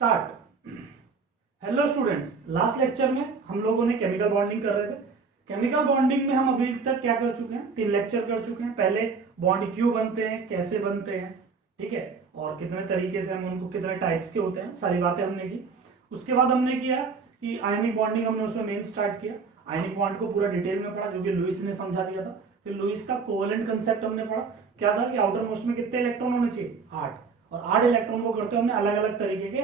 Start. Hello students, last lecture में हम लोगों ने केमिकल बॉन्डिंग कर रहे थे। केमिकल बॉन्डिंग में हम अभी तक क्या कर चुके हैं, 3 लेक्चर कर चुके हैं। पहले बॉन्ड क्यों बनते हैं, कैसे बनते हैं, ठीक है, और कितने तरीके से हम उनको, कितने टाइप्स के होते हैं, सारी बातें हमने की। उसके बाद हमने किया कि आयनिक बॉन्डिंग, हमने उसमें मेन स्टार्ट किया। आयनिक बॉन्ड को पूरा डिटेल में पढ़ा, जो कि लुईस ने समझा दिया था। फिर लुईस का कोवेलेंट कंसेप्ट हमने पढ़ा। क्या था कि आउटर मोस्ट में कितने इलेक्ट्रॉन होने चाहिए, 8, और 8 इलेक्ट्रॉन को करते हमने अलग अलग तरीके के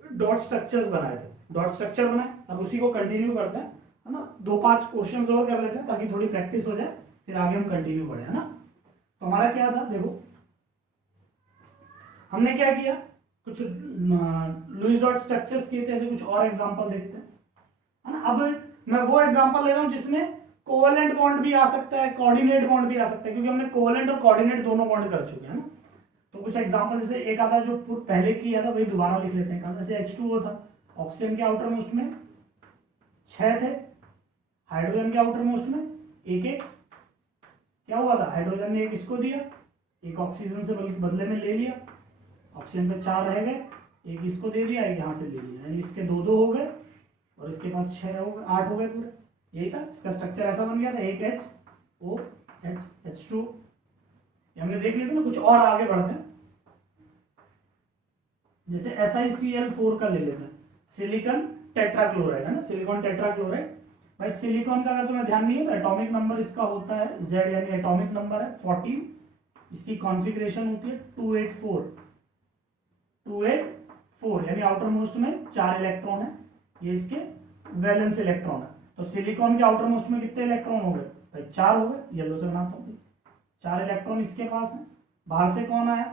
डॉट स्ट्रक्चर्स बनाए थे, डॉट स्ट्रक्चर बनाए। अब उसी को कंटिन्यू करते हैं, है ना। 2-5 क्वेश्चंस और कर लेते हैं ताकि थोड़ी प्रैक्टिस हो जाए, फिर आगे हम कंटिन्यू करें, है ना। तो हमारा क्या था, देखो हमने क्या किया, कुछ लुईस डॉट स्ट्रक्चर्स किए थे, ऐसे कुछ और एग्जांपल देखते हैं, है ना। अब मैं वो एग्जांपल ले रहा हूं जिसमें कोवेलेंट बॉन्ड भी आ सकता है, कोऑर्डिनेट बॉन्ड भी आ सकता है, क्योंकि हमने कोवेलेंट और कोऑर्डिनेट दोनों बॉन्ड कर चुके हैं ना। तो कुछ एग्जांपल, जैसे एक आता जो पहले किया था वही दोबारा लिख लेते हैं। जैसे H2O था, ऑक्सीजन के आउटर मोस्ट में 6 थे, हाइड्रोजन के आउटर मोस्ट में एक क्या हुआ था, हाइड्रोजन ने एक इसको दिया, एक ऑक्सीजन से बदले में ले लिया, ऑक्सीजन पे 4 रह गए, एक इसको दे दिया, एक यहाँ से ले लिया, यानी इसके 2-2 हो गए और इसके पास 6 हो गए, 8 हो गए पूरे। यही था इसका स्ट्रक्चर, ऐसा बन गया था, एक H2O। हमने देख लिया था ना। कुछ और आगे बढ़ते हैं, जैसे SiCl4 का ले लेते हैं, सिलिकॉन टेट्राक्लोराइड, है ना, सिलिकॉन टेट्राक्लोराइड। भाई सिलिकॉन का अगर तुम्हें ध्यान नहीं है तो एटॉमिक नंबर इसका होता है Z, यानी एटॉमिक नंबर है 14। इसकी कॉन्फ़िगरेशन होती है 284 यानी आउटर मोस्ट में 4 इलेक्ट्रॉन है, ये इसके वैलेंस इलेक्ट्रॉन है। तो सिलिकॉन के आउटर मोस्ट में कितने इलेक्ट्रॉन हो गए भाई, 4 हो गए। येलो से बनाता हूँ, 4 इलेक्ट्रॉन इसके पास है। बाहर से कौन आया,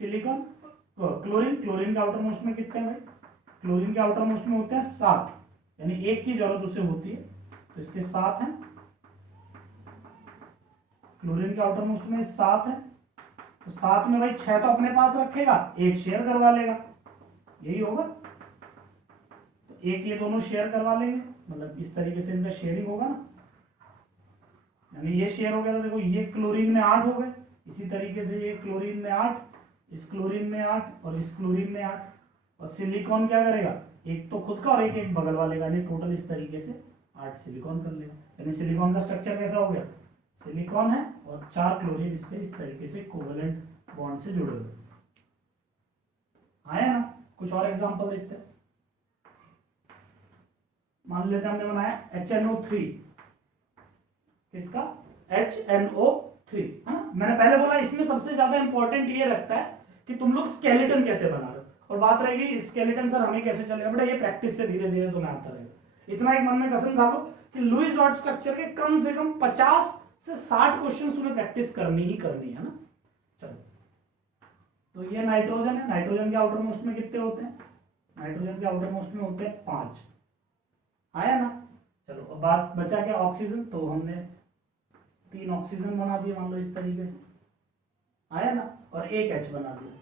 सिलिकॉन, क्लोरीन। क्लोरीन के आउटर मोस्ट में कितने हैं भाई, क्लोरीन के आउटर मोस्ट में होते हैं 7, यानी एक की जरूरत उसे होती है, तो इसके 7 हैं। क्लोरीन के आउटर मोस्ट में 7 है, तो 7 में भाई 6 तो अपने पास रखेगा, एक शेयर करवा लेगा, यही होगा। तो एक ये दोनों शेयर करवा लेंगे, मतलब इस तरीके से इनका शेयरिंग होगा ना, यानी ये शेयर हो गया। तो देखो ये क्लोरीन में 8 हो गए, इसी तरीके से ये क्लोरीन में 8, इस क्लोरीन में 8 और इस क्लोरीन में 8। और सिलिकॉन क्या करेगा, एक तो खुद का और एक बगल वाले का, यानी टोटल इस तरीके से 8 सिलिकॉन कर लेगा। यानी सिलिकॉन का स्ट्रक्चर कैसा हो गया, सिलिकॉन है और 4 क्लोरीन इस पे इस तरीके से कोवेलेंट बॉन्ड से जुड़े हुए। आया ना। कुछ और एग्जांपल देखते हैं। मान लेते हैं हमने बनाया HNO3, किसका, HNO3, है ना। मैंने पहले बोला इसमें सबसे ज्यादा इंपॉर्टेंट ये रखता है कि तुम लोग स्केलेटन कैसे बना रहे हो, और बात रहेगी स्केलेटन सर हमें कैसे चलेगा। बेटा ये प्रैक्टिस से धीरे धीरे तुम्हें आता रहेगा। इतना एक मन में कसम खा लो कि लुईस डॉट स्ट्रक्चर के कम से कम 50 से 60 क्वेश्चन तुम्हें प्रैक्टिस करनी ही करनी है ना। चलो, तो ये नाइट्रोजन है, नाइट्रोजन के आउटर मोस्ट में कितने होते हैं, नाइट्रोजन के आउटर मोस्ट में होते हैं 5। आया ना। चलो, अब बात बचा क्या, ऑक्सीजन। तो हमने 3 ऑक्सीजन बना दिए, मान लो इस तरीके से, आया ना, और एक H बना दिया।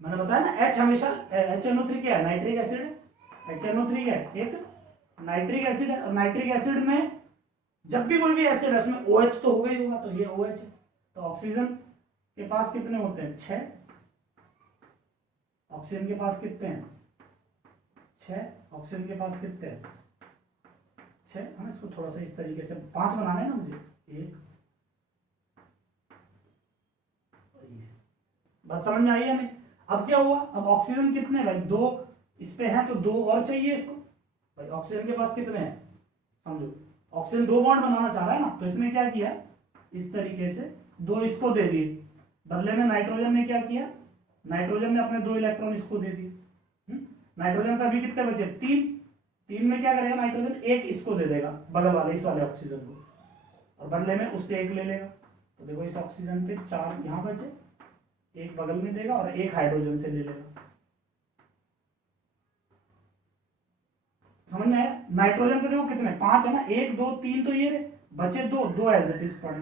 मैंने बताया ना, H हमेशा, HNO3 क्या है, नाइट्रिक एसिड है। HNO3 क्या है, एक नाइट्रिक एसिड है, और नाइट्रिक एसिड में जब भी कोई भी एसिड है उसमें OH तो होगा ही होगा, तो ये OH है। तो ऑक्सीजन के पास कितने होते हैं, 6। ऑक्सीजन के पास कितने हैं, 6। ऑक्सीजन के पास कितने हैं, 6। हाँ, इसको थोड़ा सा इस तरीके से 5 बनाना है ना मुझे, 1। बात समझ में आई है नहीं। अब क्या हुआ, अब ऑक्सीजन कितने भाई, 2 इस पे हैं, तो 2 और चाहिए इसको। भाई ऑक्सीजन के पास कितने हैं, समझो ऑक्सीजन 2 बॉन्ड बनाना चाह रहा है ना, तो इसने क्या किया, इस तरीके से 2 इसको दे दिए। बदले में नाइट्रोजन ने क्या किया, नाइट्रोजन ने अपने 2 इलेक्ट्रॉन इसको दे दिए। नाइट्रोजन का भी कितने बचे, 3 में क्या करेगा नाइट्रोजन, एक इसको दे देगा, बगल वाले इस वाले ऑक्सीजन को, और बदले में उससे एक ले लेगा। तो देखो इस ऑक्सीजन पे 4 यहां बचे, एक बगल में देगा और एक हाइड्रोजन से ले लेगा। समझ में आया। नाइट्रोजन पे देखो कितने, 5 है ना, 1 2 3, तो ये बचे 2 एज इट इज पड़े।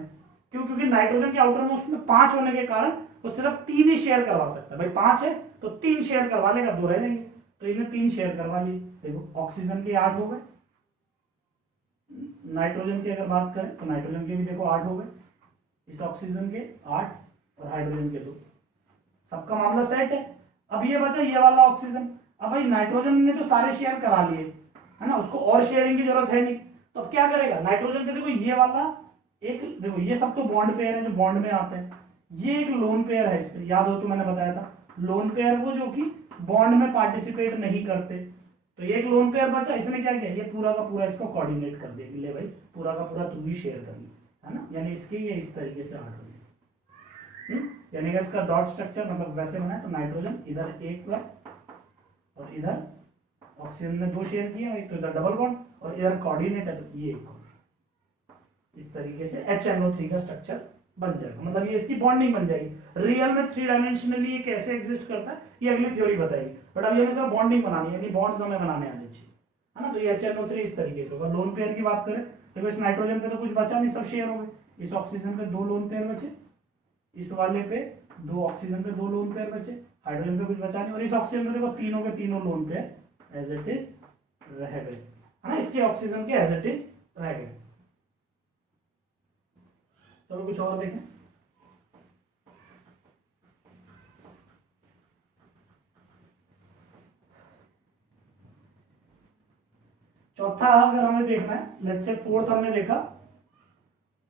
क्यों, क्योंकि नाइट्रोजन के आउटर मोस्ट में 5 होने के कारण वो सिर्फ 3 ही शेयर करवा सकता है। भाई 5 है तो 3 शेयर करवा लेगा, 2 रह जाएंगे, तो इसने 3 शेयर करवा लिए। देखो ऑक्सीजन के 8 हो गए, नाइट्रोजन की अगर बात करें तो नाइट्रोजन के भी देखो 8 हो गए, इस ऑक्सीजन के 8 और हाइड्रोजन के 2। सबका मामला सेट है। अब ये बचा ये वाला ऑक्सीजन। अब भाई नाइट्रोजन ने तो सारे शेयर करा लिए है ना, उसको और शेयरिंग की जरूरत है नहीं, तो अब क्या करेगा नाइट्रोजन पे, देखो ये वाला एक, देखो ये सब तो बॉन्ड पेयर है जो बॉन्ड में आते हैं, ये एक लोन पेयर है, इस पे याद हो तो मैंने बताया था लोन पेयर वो जो कि बॉन्ड में पार्टिसिपेट नहीं करते, तो ये एक लोन पेयर बचा, इसने क्या किया ये पूरा का पूरा इसको कोऑर्डिनेट कर दिया कि ले भाई पूरा का पूरा तू भी शेयर कर ली, है ना, यानी इसके ये इस तरीके से आठ हो गए, यानी कि इसका डॉट स्ट्रक्चर मतलब वैसे बना है, तो नाइट्रोजन इधर एक बार और इधर ऑक्सीजन ने दो शेयर किया, एक तो इधर डबल बॉन्ड और इधर कोऑर्डिनेट है तो ये एक, इस तरीके से HNO3 का स्ट्रक्चर बन जाएगा, मतलब ये इसकी बॉन्डिंग बन जाएगी। रियल में 3 डायमेंशनली ये कैसे एग्जिस्ट करता है ये अगली थ्योरी बताएगी, बट अभी हमें सिर्फ बॉन्डिंग बनानी है, यानी बॉन्ड्स हमें बनाने आने चाहिए, है ना, तो ये HNO3 इस तरीके से होगा। लोन पेयर की बात करें देखो इस नाइट्रोजन पे तो कुछ बचा नहीं, सब शेयर हो गए, इस ऑक्सीजन पे 2 लोन पेयर बचे, इस वाले पे 2 ऑक्सीजन पे 2 लोन पेयर बचे, हाइड्रोजन पे कुछ बचा नहीं, और इस ऑक्सीजन पे देखो तीनों के तीनों lone pair as it is रह गए, है ना, इसके ऑक्सीजन के एज इट इज रह गए। चलो कुछ और देखें, चौथा अगर हमें देखना है, लेट्स से फोर्थ हमने देखा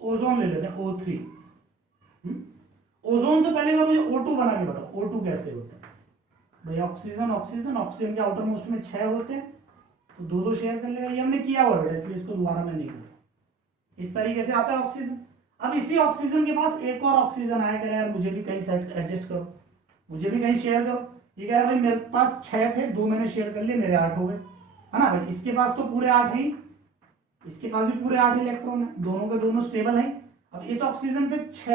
ओजोन ले लेते हैं O3। ओजोन से पहले मुझे O2 बना के बताओ O2 कैसे होता है। भाई ऑक्सीजन ऑक्सीजन ऑक्सीजन के आउटर मोस्ट में 6 होते हैं, तो दो दो शेयर कर लेगा, ये हमने किया हुआ है इसलिए इसको दोबारा मैं नहीं करूँ। इस तरीके से आता है ऑक्सीजन। अब इसी ऑक्सीजन के पास एक और ऑक्सीजन आया, कह रहा है यार मुझे भी कहीं सेट एडजस्ट करो, मुझे भी कहीं शेयर करो। ये कह रहा है भाई मेरे पास 6 थे, 2 मैंने शेयर कर लिए, मेरे 8 हो गए, है ना भाई। इसके पास तो पूरे 8 है, इसके पास भी पूरे 8 इलेक्ट्रॉन है, दोनों के दोनों स्टेबल हैं। अब इस ऑक्सीजन पे 6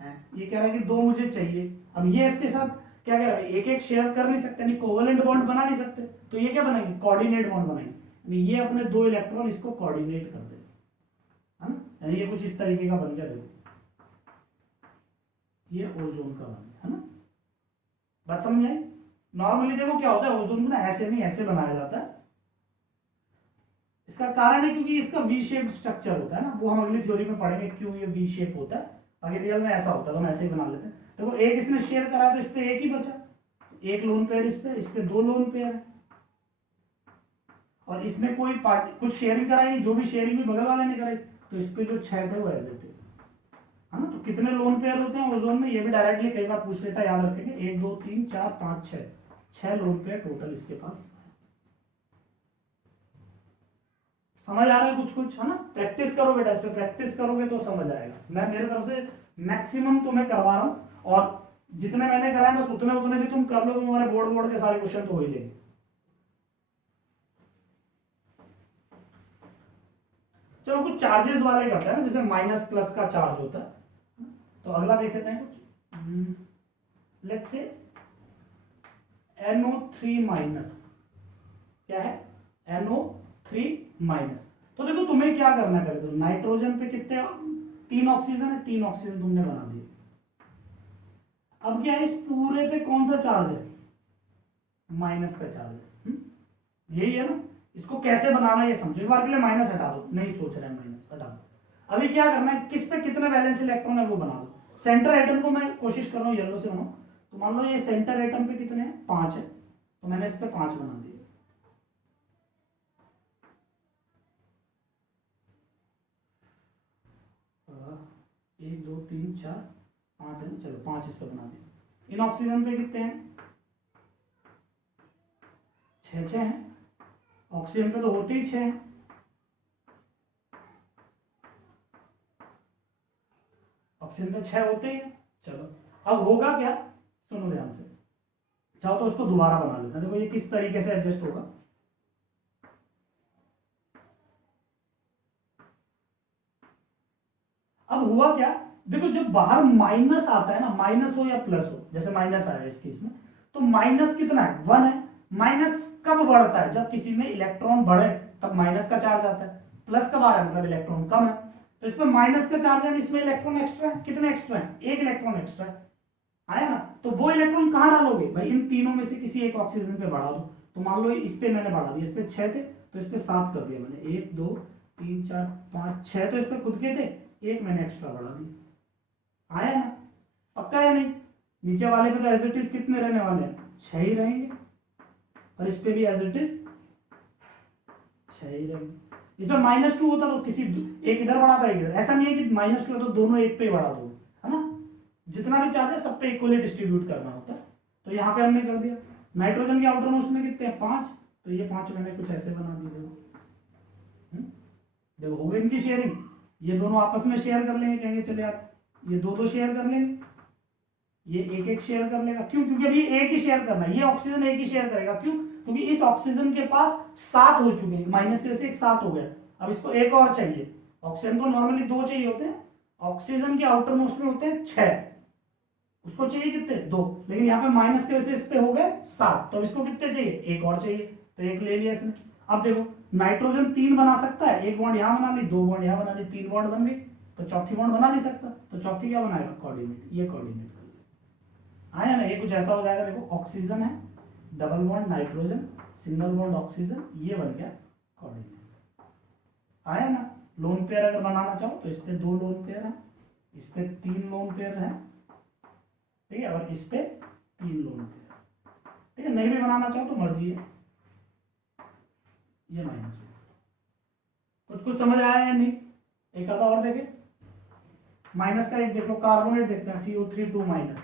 है, ये कह रहा है कि 2 मुझे चाहिए। अब ये इसके साथ क्या कह रहा है, एक एक शेयर कर नहीं सकते, नहीं कोवेलेंट बॉन्ड बना नहीं सकते, तो ये क्या बनाएंगे कोऑर्डिनेट बॉन्ड बनाएंगे, ये अपने 2 इलेक्ट्रॉन इसको कोऑर्डिनेट कर देंगे, है ना, ये कुछ इस तरीके का बन गया। देखो ये ओजोन का बन गया, है ना, बात समझ आई। नॉर्मली देखो क्या होता है, ओजोन को ना ऐसे नहीं ऐसे बनाया जाता है, इसका कारण है क्योंकि इसका वी शेप स्ट्रक्चर होता है ना, वो हम अगली थ्योरी में पढ़ेंगे क्यों ये वी शेप होता है। अगर रियल में ऐसा होता है तो हम ऐसे ही बना लेते हैं। देखो एक इसने शेयर करा तो इस पे एक ही बचा, एक लोन पेयर इस पे 2 लोन पेयर है, और इसने कोई पार्टी कुछ शेयरिंग कराई नहीं, जो भी शेयरिंग भी बगल वाले ने कराई, तो इस पे जो 6 थे वो एज इट इज, है ना। तो कितने लोन पेयर होते हैं ओजोन में, ये भी डायरेक्टली कई बार पूछ लेता है, याद रखेंगे 1 2 3 4 5 6 लोन पेयर टोटल इसके पास। समझ आ रहा है कुछ कुछ, है ना। प्रैक्टिस करो बेटा, इस पे प्रैक्टिस करोगे तो समझ आएगा। मैं मेरे तरफ से मैक्सिमम तुम्हें करवा रहा हूँ, और जितने मैंने कराए बस उतने उतने भी तुम कर लो, तो तुम्हारे बोर्ड बोर्ड के सारे क्वेश्चन तो हो ही लेंगे। चलो कुछ चार्जेस वाले करते हैं ना, जैसे माइनस प्लस का चार्ज होता है, तो अगला देख लेते हैं कुछ। लेट्स से NO3 माइनस, क्या है NO3 माइनस। तो देखो तुम्हें क्या करना है, तो नाइट्रोजन पे कितने 3 ऑक्सीजन है, 3 ऑक्सीजन तुमने बना दिए। अब क्या है इस पूरे पे कौन सा चार्ज है, माइनस का चार्ज है, यही है ना। इसको कैसे बनाना ये समझो, एक बार के लिए माइनस हटा दो, नहीं सोच रहे हैं माइनस हटा दो। अभी क्या करना है, किस पे कितने वैलेंस इलेक्ट्रॉन है वो बना दो। सेंटर एटम को मैं कोशिश कर रहा हूँ येलो से बनाऊं, तो मान लो ये सेंटर एटम पे कितने हैं 5 है, तो मैंने इस पे 5 बना दिए। एक 2 3 4 5 है, चलो 5 इस पे बना दिए। इन ऑक्सीजन पे कितने हैं 6 हैं, ऑक्सीजन पे तो होते ही 6 हैं, ऑक्सीजन पे 6 होते ही हैं। चलो अब होगा क्या, सुनो ध्यान से, चाहो तो उसको दोबारा बना लेते हैं। देखो ये किस तरीके से एडजस्ट होगा, अब हुआ क्या, देखो जब बाहर माइनस आता है ना, माइनस हो या प्लस हो, जैसे माइनस आया इस केस में, तो माइनस कितना है 1 है। माइनस कब बढ़ता है, जब किसी में इलेक्ट्रॉन बढ़े तब माइनस का चार्ज आता है, प्लस कब आ रहा है मतलब इलेक्ट्रॉन कम है, तो इस पर माइनस का चार्ज है, इसमें इलेक्ट्रॉन एक्स्ट्रा है। कितने एक्स्ट्रा है, एक इलेक्ट्रॉन एक्स्ट्रा है, आया ना। तो वो इलेक्ट्रॉन कहाँ डालोगे भाई, इन तीनों में से किसी एक ऑक्सीजन पे बढ़ा दो। तो मान लो इस पे मैंने बढ़ा दिया, इस पे 6 थे तो इस पे 7 कर दिया मैंने, 1 2 3 4 5 6 तो इस पे खुद के थे, एक मैंने एक्स्ट्रा बढ़ा दिया, आया ना, पक्का या नहीं। नीचे वाले पे तो एज इट इज कितने रहने वाले हैं 6 ही रहेंगे, और इस पे भी एज इट इज 6 ही रहेंगे। इसमें -2 होता तो किसी एक इधर बढ़ाता है इधर, ऐसा नहीं है कि -2 है तो दोनों एक पे ही बढ़ा दो, है ना। जितना भी चार्ज है सब पे इक्वली डिस्ट्रीब्यूट करना होता है। तो यहाँ पे हमने कर दिया। नाइट्रोजन के आउटर मोस्ट में कितने हैं 5, तो ये 5 मैंने कुछ ऐसे बना दिए। देखो हो गई इनकी शेयरिंग, ये दोनों आपस में शेयर कर लेंगे, कहेंगे चले यार ये दो शेयर कर लेंगे, ये एक शेयर कर लेगा। क्यों? क्योंकि अभी एक ही शेयर करना है, ये ऑक्सीजन एक ही शेयर करेगा। क्यों? क्योंकि इस ऑक्सीजन के पास 7 हो चुके हैं, माइनस के से एक 7 हो गया, अब इसको एक और चाहिए। ऑक्सीजन को नॉर्मली 2 चाहिए होते हैं, ऑक्सीजन के आउटर मोस्ट में होते हैं 6, उसको चाहिए कितने 2, लेकिन यहाँ पे माइनस के वजह से इस पे हो गए 7, तो अब इसको कितने चाहिए, एक और चाहिए, तो एक ले लिया इसने। अब देखो नाइट्रोजन 3 बना सकता है, एक बॉन्ड यहाँ बना ली, 2 बॉन्ड यहाँ बना ली, 3 बॉन्ड बन गई, तो चौथी बॉन्ड बना नहीं सकता, तो चौथी क्या बनाएगा, कोऑर्डिनेट। ये कोऑर्डिनेट कर ले आया ना, ये कुछ ऐसा हो जाएगा। देखो ऑक्सीजन है, double bond nitrogen, single bond oxygen, ये बन गया कोऑर्डिनेट। आया ना। लोन पेयर अगर बनाना चाहो तो इस पे 2 लोन पेयर है, इस पे 3 लोन पेयर है, ठीक है, और इस पे 3 लोन पेयर, ठीक है। नहीं भी बनाना चाहो तो मर्जी है। ये माइनस कुछ समझ आया या नहीं? एक आधा और देखे, माइनस का एक देख लो, कार्बोनेट देखते हैं, CO3 2 minus,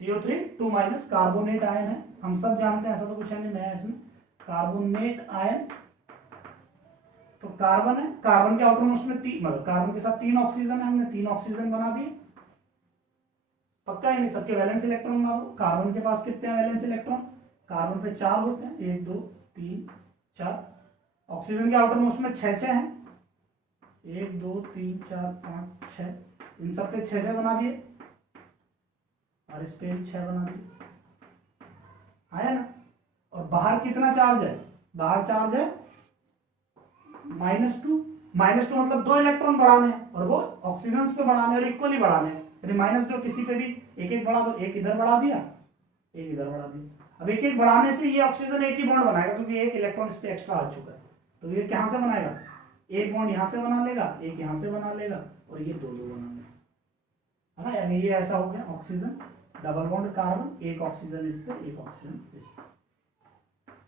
CO3 2 minus carbonate ion है, हम सब जानते हैं, ऐसा तो कुछ है नहीं नया इसमें। कार्बोनेट आयन, तो कार्बन है, कार्बन के आउटर मोस्ट में 3, मतलब कार्बन के साथ 3 ऑक्सीजन है, हमने 3 ऑक्सीजन बना दिए, पक्का है नहीं, सबके वैलेंस इलेक्ट्रॉन बना दो। कार्बन के पास कितने हैं वैलेंस इलेक्ट्रॉन, कार्बन पे 4 होते हैं, 1 2 3 4, ऑक्सीजन के आउटर मोस्ट में 6 हैं, 1 2 3 4 5 6, इन सब पे 6 बना दिए, और इस पे 6 बना दिए, आया ना। और बाहर कितना चार्ज है, बाहर चार्ज है -2, -2 मतलब 2 इलेक्ट्रॉन बढ़ाने हैं, और वो ऑक्सीजन पे बढ़ाने और इक्वली बढ़ाने हैं, यानी -2 किसी पे भी एक एक बढ़ा दो, एक इधर बढ़ा दिया, एक इधर बढ़ा दिया। अब एक एक बढ़ाने से ये ऑक्सीजन एक ही बॉन्ड बनाएगा, क्योंकि एक इलेक्ट्रॉन इस पे एक्स्ट्रा आ चुका है, तो ये कहां से बनाएगा, एक बॉन्ड यहां से बना लेगा, एक यहां से बना लेगा, और ये 2 बना लेगा, है ना। यानी ये ऐसा हो गया ऑक्सीजन डबल बॉन्ड कार्बन, एक ऑक्सीजन इस पे, एक ऑक्सीजन इस पे,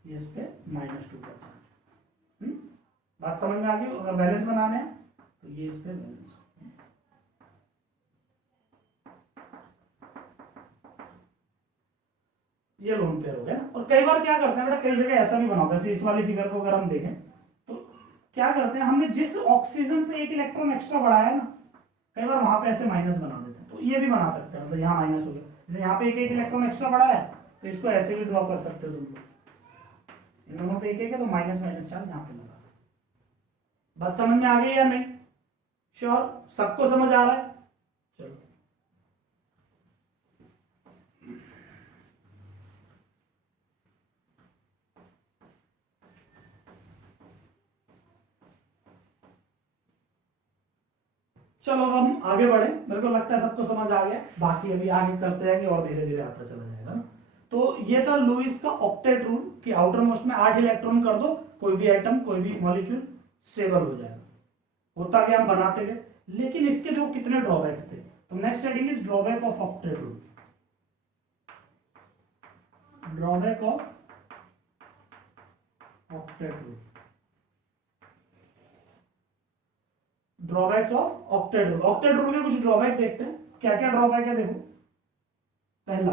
ये इस पे -2 का चार्ज। बात समझ में आ गई? अगर बैलेंस बनाने हैं तो ये इस पे बैलेंस, ये लोन पेयर हो गया। और कई बार क्या करते हैं बेटा, कई जगह ऐसा भी बना होता है, जैसे इस वाली फिगर को अगर हम देखें तो क्या करते हैं, हमने जिस ऑक्सीजन पे एक इलेक्ट्रॉन एक्स्ट्रा बढ़ाया है ना, कई बार वहां पे ऐसे माइनस बना देते हैं, तो ये भी बना सकते हैं, मतलब यहाँ माइनस हो गया, जैसे यहाँ पे एक इलेक्ट्रॉन एक्स्ट्रा बढ़ा है, तो इसको ऐसे भी ड्रॉ कर सकते हो तुम लोग, इन दोनों पे एक है तो माइनस माइनस चार्ज यहाँ पे लगा। बात समझ में आ गई या नहीं? श्योर? सबको समझ आ रहा है? चलो चलो अब हम आगे बढ़े, मेरे को लगता है सबको समझ आ गया, बाकी अभी आगे करते जाएंगे और धीरे धीरे आता चला जाएगा ना। तो ये था लुईस का ऑक्टेट रूल कि आउटर मोस्ट में 8 इलेक्ट्रॉन कर दो, कोई भी आइटम कोई भी मॉलिक्यूल स्टेबल हो जाएगा। होता गया, हम बनाते गए, लेकिन इसके जो कितने ड्रॉबैक्स थे, तो next heading is drawback of octet rule. Drawback of octet rule, drawbacks of octet rule. Octet rule के कुछ ड्रॉबैक देखते हैं, क्या क्या ड्रॉबैक है देखो। पहला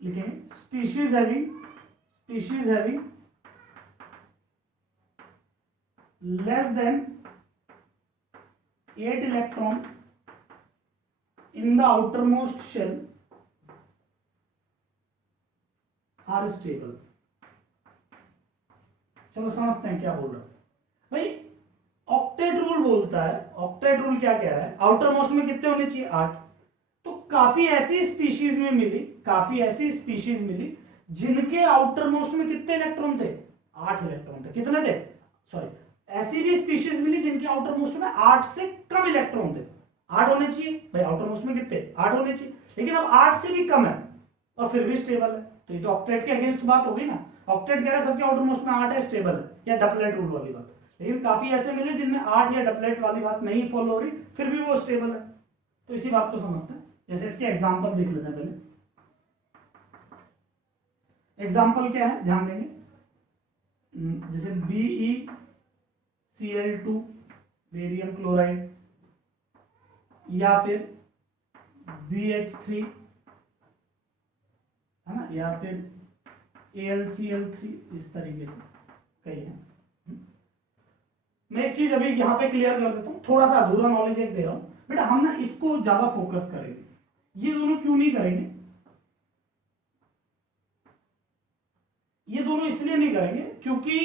लिखेंगे, species having less than 8 electron in the outermost shell are stable. चलो समझते हैं क्या बोल रहा है भाई। ऑक्टेट रूल बोलता है, ऑक्टेट रूल क्या कह रहा है, आउटर मोस्ट में कितने होने चाहिए 8। तो काफी ऐसी स्पीशीज मिली जिनके आउटर मोस्ट में कितने इलेक्ट्रॉन थे, 8 इलेक्ट्रॉन थे। कितने थे, सॉरी, ऐसी भी स्पीशीज मिली जिनके आउटर मोस्ट में 8 से कम इलेक्ट्रॉन थे। 8 होने चाहिए भाई, आउटर मोस्ट में कितने 8 होने चाहिए, लेकिन अब 8 से भी कम है और फिर भी स्टेबल है, तो ये तो ऑक्टेट के अगेंस्ट बात हो गई ना। ऑक्टेट कह रहा है सबके आउटर मोस्ट में 8 है, स्टेबल है, या डबलेट रूल वाली बात। लेकिन काफी ऐसे मिले जिनमें 8 या डबलेट वाली बात नहीं फॉलो हो रही, फिर भी वो स्टेबल है। तो इसी बात को समझते हैं, जैसे इसके एग्जाम्पल देख लेते हैं पहले। एग्जाम्पल क्या है ध्यान देंगे, जैसे BeCl2 बेरियम क्लोराइड, या फिर BH3 है ना, या फिर AlCl3, इस तरीके से कई है। मैं एक चीज अभी यहाँ पे क्लियर कर देता हूँ, थोड़ा सा अधूरा नॉलेज एक दे रहा हूँ बेटा, हम ना इसको ज्यादा फोकस करेंगे, ये दोनों क्यों नहीं करेंगे, ये दोनों इसलिए नहीं करेंगे क्योंकि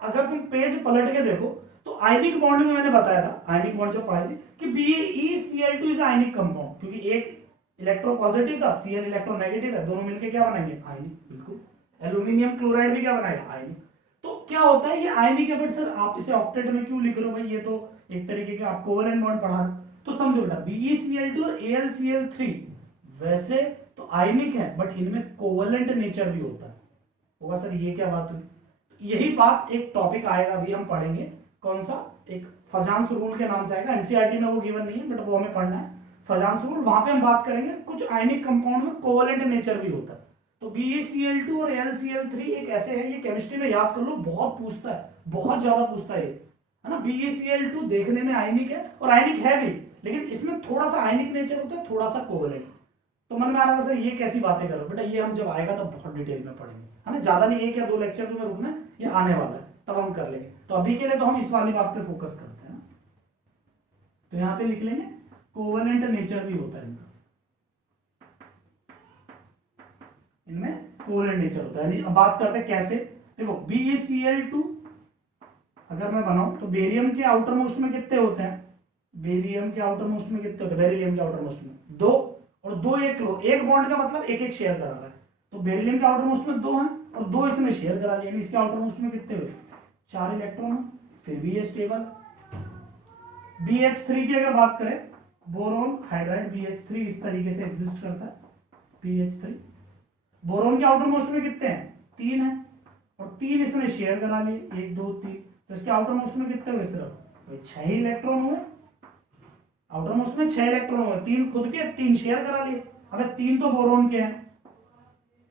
अगर तुम पेज पलट के देखो तो आयनिक बॉन्ड में मैंने बताया था, आयनिक बॉन्ड जब पढ़ाई थी कि BeCl2 इज आयनिक कंपाउंड, क्योंकि एक इलेक्ट्रो पॉजिटिव था, Cl इलेक्ट्रो नेगेटिव है, दोनों मिलकर क्या बनाएंगे आयनिक, बिल्कुल। एल्यूमिनियम क्लोराइड भी क्या बनाएगा आयनिक। तो क्या होता है ये आयनिक है, बट सर आप इसे ऑक्टेट में क्यों लिख रहे हो भाई, ये तो एक तरीके का आप कोवेलेंट बॉन्ड पढ़ा रहे हो। तो समझो बेटा BeCl2 और AlCl3 वैसे तो आयनिक है, बट इनमें कोवेलेंट नेचर भी होता है। होगा सर ये क्या बात हुई, यही बात एक टॉपिक आएगा अभी हम पढ़ेंगे, कौन सा, एक फजांस रूल के नाम से आएगा, एनसीईआरटी में वो गिवन नहीं है बट वो हमें पढ़ना है, फजांस रूल। वहां पे हम बात करेंगे कुछ आयनिक कंपाउंड में कोवेलेंट नेचर भी होता है। तो BeCl2 और AlCl3 एक ऐसे है, ये केमिस्ट्री में याद कर लो, बहुत पूछता है, बहुत ज्यादा पूछता है ना। BeCl2 देखने में आयनिक है और आयनिक है भी, लेकिन इसमें थोड़ा सा आयनिक नेचर होता है, थोड़ा सा कोवेलेंट। तो मन में आ रहा है सर ये कैसी बातें करो बेटा, ये हम जब आएगा तो बहुत डिटेल में पढ़ेंगे, है ना, ज्यादा नहीं, 1 या 2 लेक्चर तुम्हें रुकना है, ये आने वाला है तब हम कर लेंगे। तो अभी के लिए तो हम इस वाली बात पे फोकस करते हैं। तो यहाँ पे लिख लेंगे कोवेलेंट नेचर भी होता है इनका, इनमें कोवेलेंट नेचर होता है। अब बात करते हैं कैसे, देखो BeCl2 अगर मैं बनाऊं तो बेरियम के आउटर मोस्ट में कितने होते हैं, बेरियम के आउटर मोस्ट में कितने होते हैं, बेरिलियम के आउटर मोस्ट में 2 और 2 एक लो, एक बॉन्ड का मतलब एक एक शेयर करा रहा है, तो बेरिलियम के आउटर मोस्ट में 2 हैं और 2 इसमें शेयर करा लिया, इसके आउटर मोस्ट में कितने हुए 4 इलेक्ट्रॉन है, फिर भी ये स्टेबल। BH3 की अगर बात करें, बोरोन हाइड्राइड BH3 इस तरीके से एग्जिस्ट करता है, BH3 बोरोन के आउटर मोस्ट में कितने हैं 3 है और 3 इसने शेयर करा लिए, 1 2 3, तो इसके आउटर मोस्ट में कितने हुए सिर्फ 6 इलेक्ट्रॉन हुए, आउटर मोस्ट में 6 इलेक्ट्रॉन हुए, 3 खुद के 3 शेयर करा लिए। अब 3 तो बोरोन के हैं,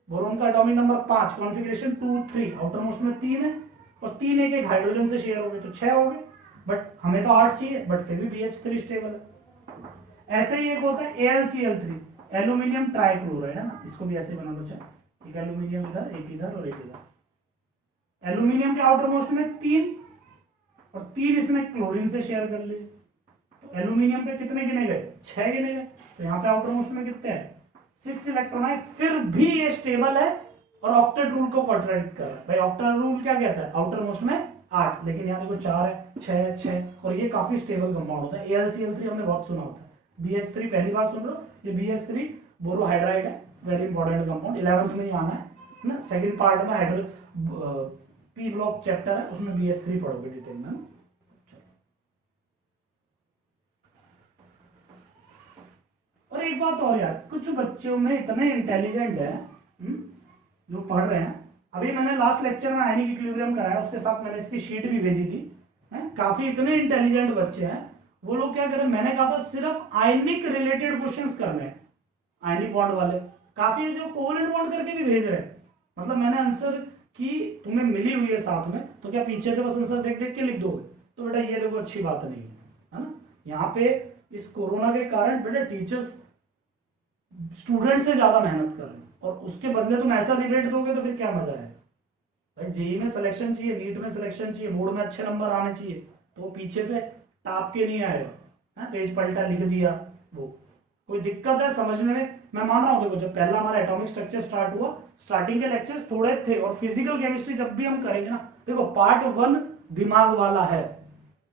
बोरोन का atomic number 5, configuration 2 3, outer most में 3 है और 3 एक एक हाइड्रोजन से शेयर हो गए तो 6 हो गए, बट हमें तो 8 चाहिए, बट फिर भी BH3 स्टेबल है। ऐसे ही एक होता है AlCl3, एल्यूमिनियम ट्राइक्लोराइड, है ना, इसको भी ऐसे बना दो, चाहे एक एल्यूमिनियम इधर एक इधर और एक इधर। एल्यूमिनियम के आउटर मोस्ट में 3 और 3 इसने क्लोरीन से शेयर कर लिए, तो एल्यूमिनियम पे कितने गिने गए 6 गिने गए, तो यहाँ पे आउटर मोस्ट में कितने हैं 6 इलेक्ट्रॉन है, फिर भी ये स्टेबल है और ऑक्टेट रूल को कॉन्ट्रैक्ट कर रहा है। भाई ऑक्टेट रूल क्या कहता है, आउटर मोस्ट में 8, लेकिन यहाँ देखो 4 है, 6 6, और ये काफी स्टेबल कंपाउंड होता है। AlCl3 हमने बहुत सुना होता है, BH3 पहली बार सुन रहे हो, ये BH3 बोरोहाइड्राइड है, वेरी इंपॉर्टेंट कंपाउंड, 11th में ही आना है ना, सेकंड पार्ट में हाइड्रो P ब्लॉक चैप्टर है, उसमें BH3 पढ़ोगे डिटेल में। और एक बात और यार, कुछ बच्चों में इतने इंटेलिजेंट है जो पढ़ रहे हैं, अभी मैंने लास्ट लेक्चर में आयनिक इक्विलिब्रियम कराया, उसके साथ मैंने इसकी शीट भी भेजी थी, काफी इतने इंटेलिजेंट बच्चे हैं, वो लोग क्या करें, मैंने कहा था सिर्फ आयनिक रिलेटेड क्वेश्चंस करने हैं, आयनिक बॉन्ड वाले काफी है जो कोवेलेंट बॉन्ड करके भी भेज रहे हैं, मतलब मैंने आंसर की तुम्हें मिली हुई है साथ में, तो क्या पीछे से बस आंसर देख देख के लिख दोगे, तो बेटा ये देखो अच्छी बात नहीं है ना। यहाँ पे इस कोरोना के कारण बेटा टीचर्स स्टूडेंट से ज्यादा मेहनत कर रहे हैं, और उसके बदले तुम ऐसा रिजल्ट दोगे तो फिर क्या मजा है भाई। जेईई में सिलेक्शन चाहिए, नीट में सिलेक्शन चाहिए, बोर्ड में अच्छे नंबर आने चाहिए, तो वो पीछे से टाप के नहीं आएगा, पेज पलटा लिख दिया, वो कोई दिक्कत है समझने में। मैं मान रहा हूँ, देखो जब पहला हमारा एटॉमिक स्ट्रक्चर स्टार्ट हुआ, स्टार्टिंग के लेक्चर्स थोड़े थे, और फिजिकल केमिस्ट्री जब भी हम करेंगे ना, देखो पार्ट 1 दिमाग वाला है,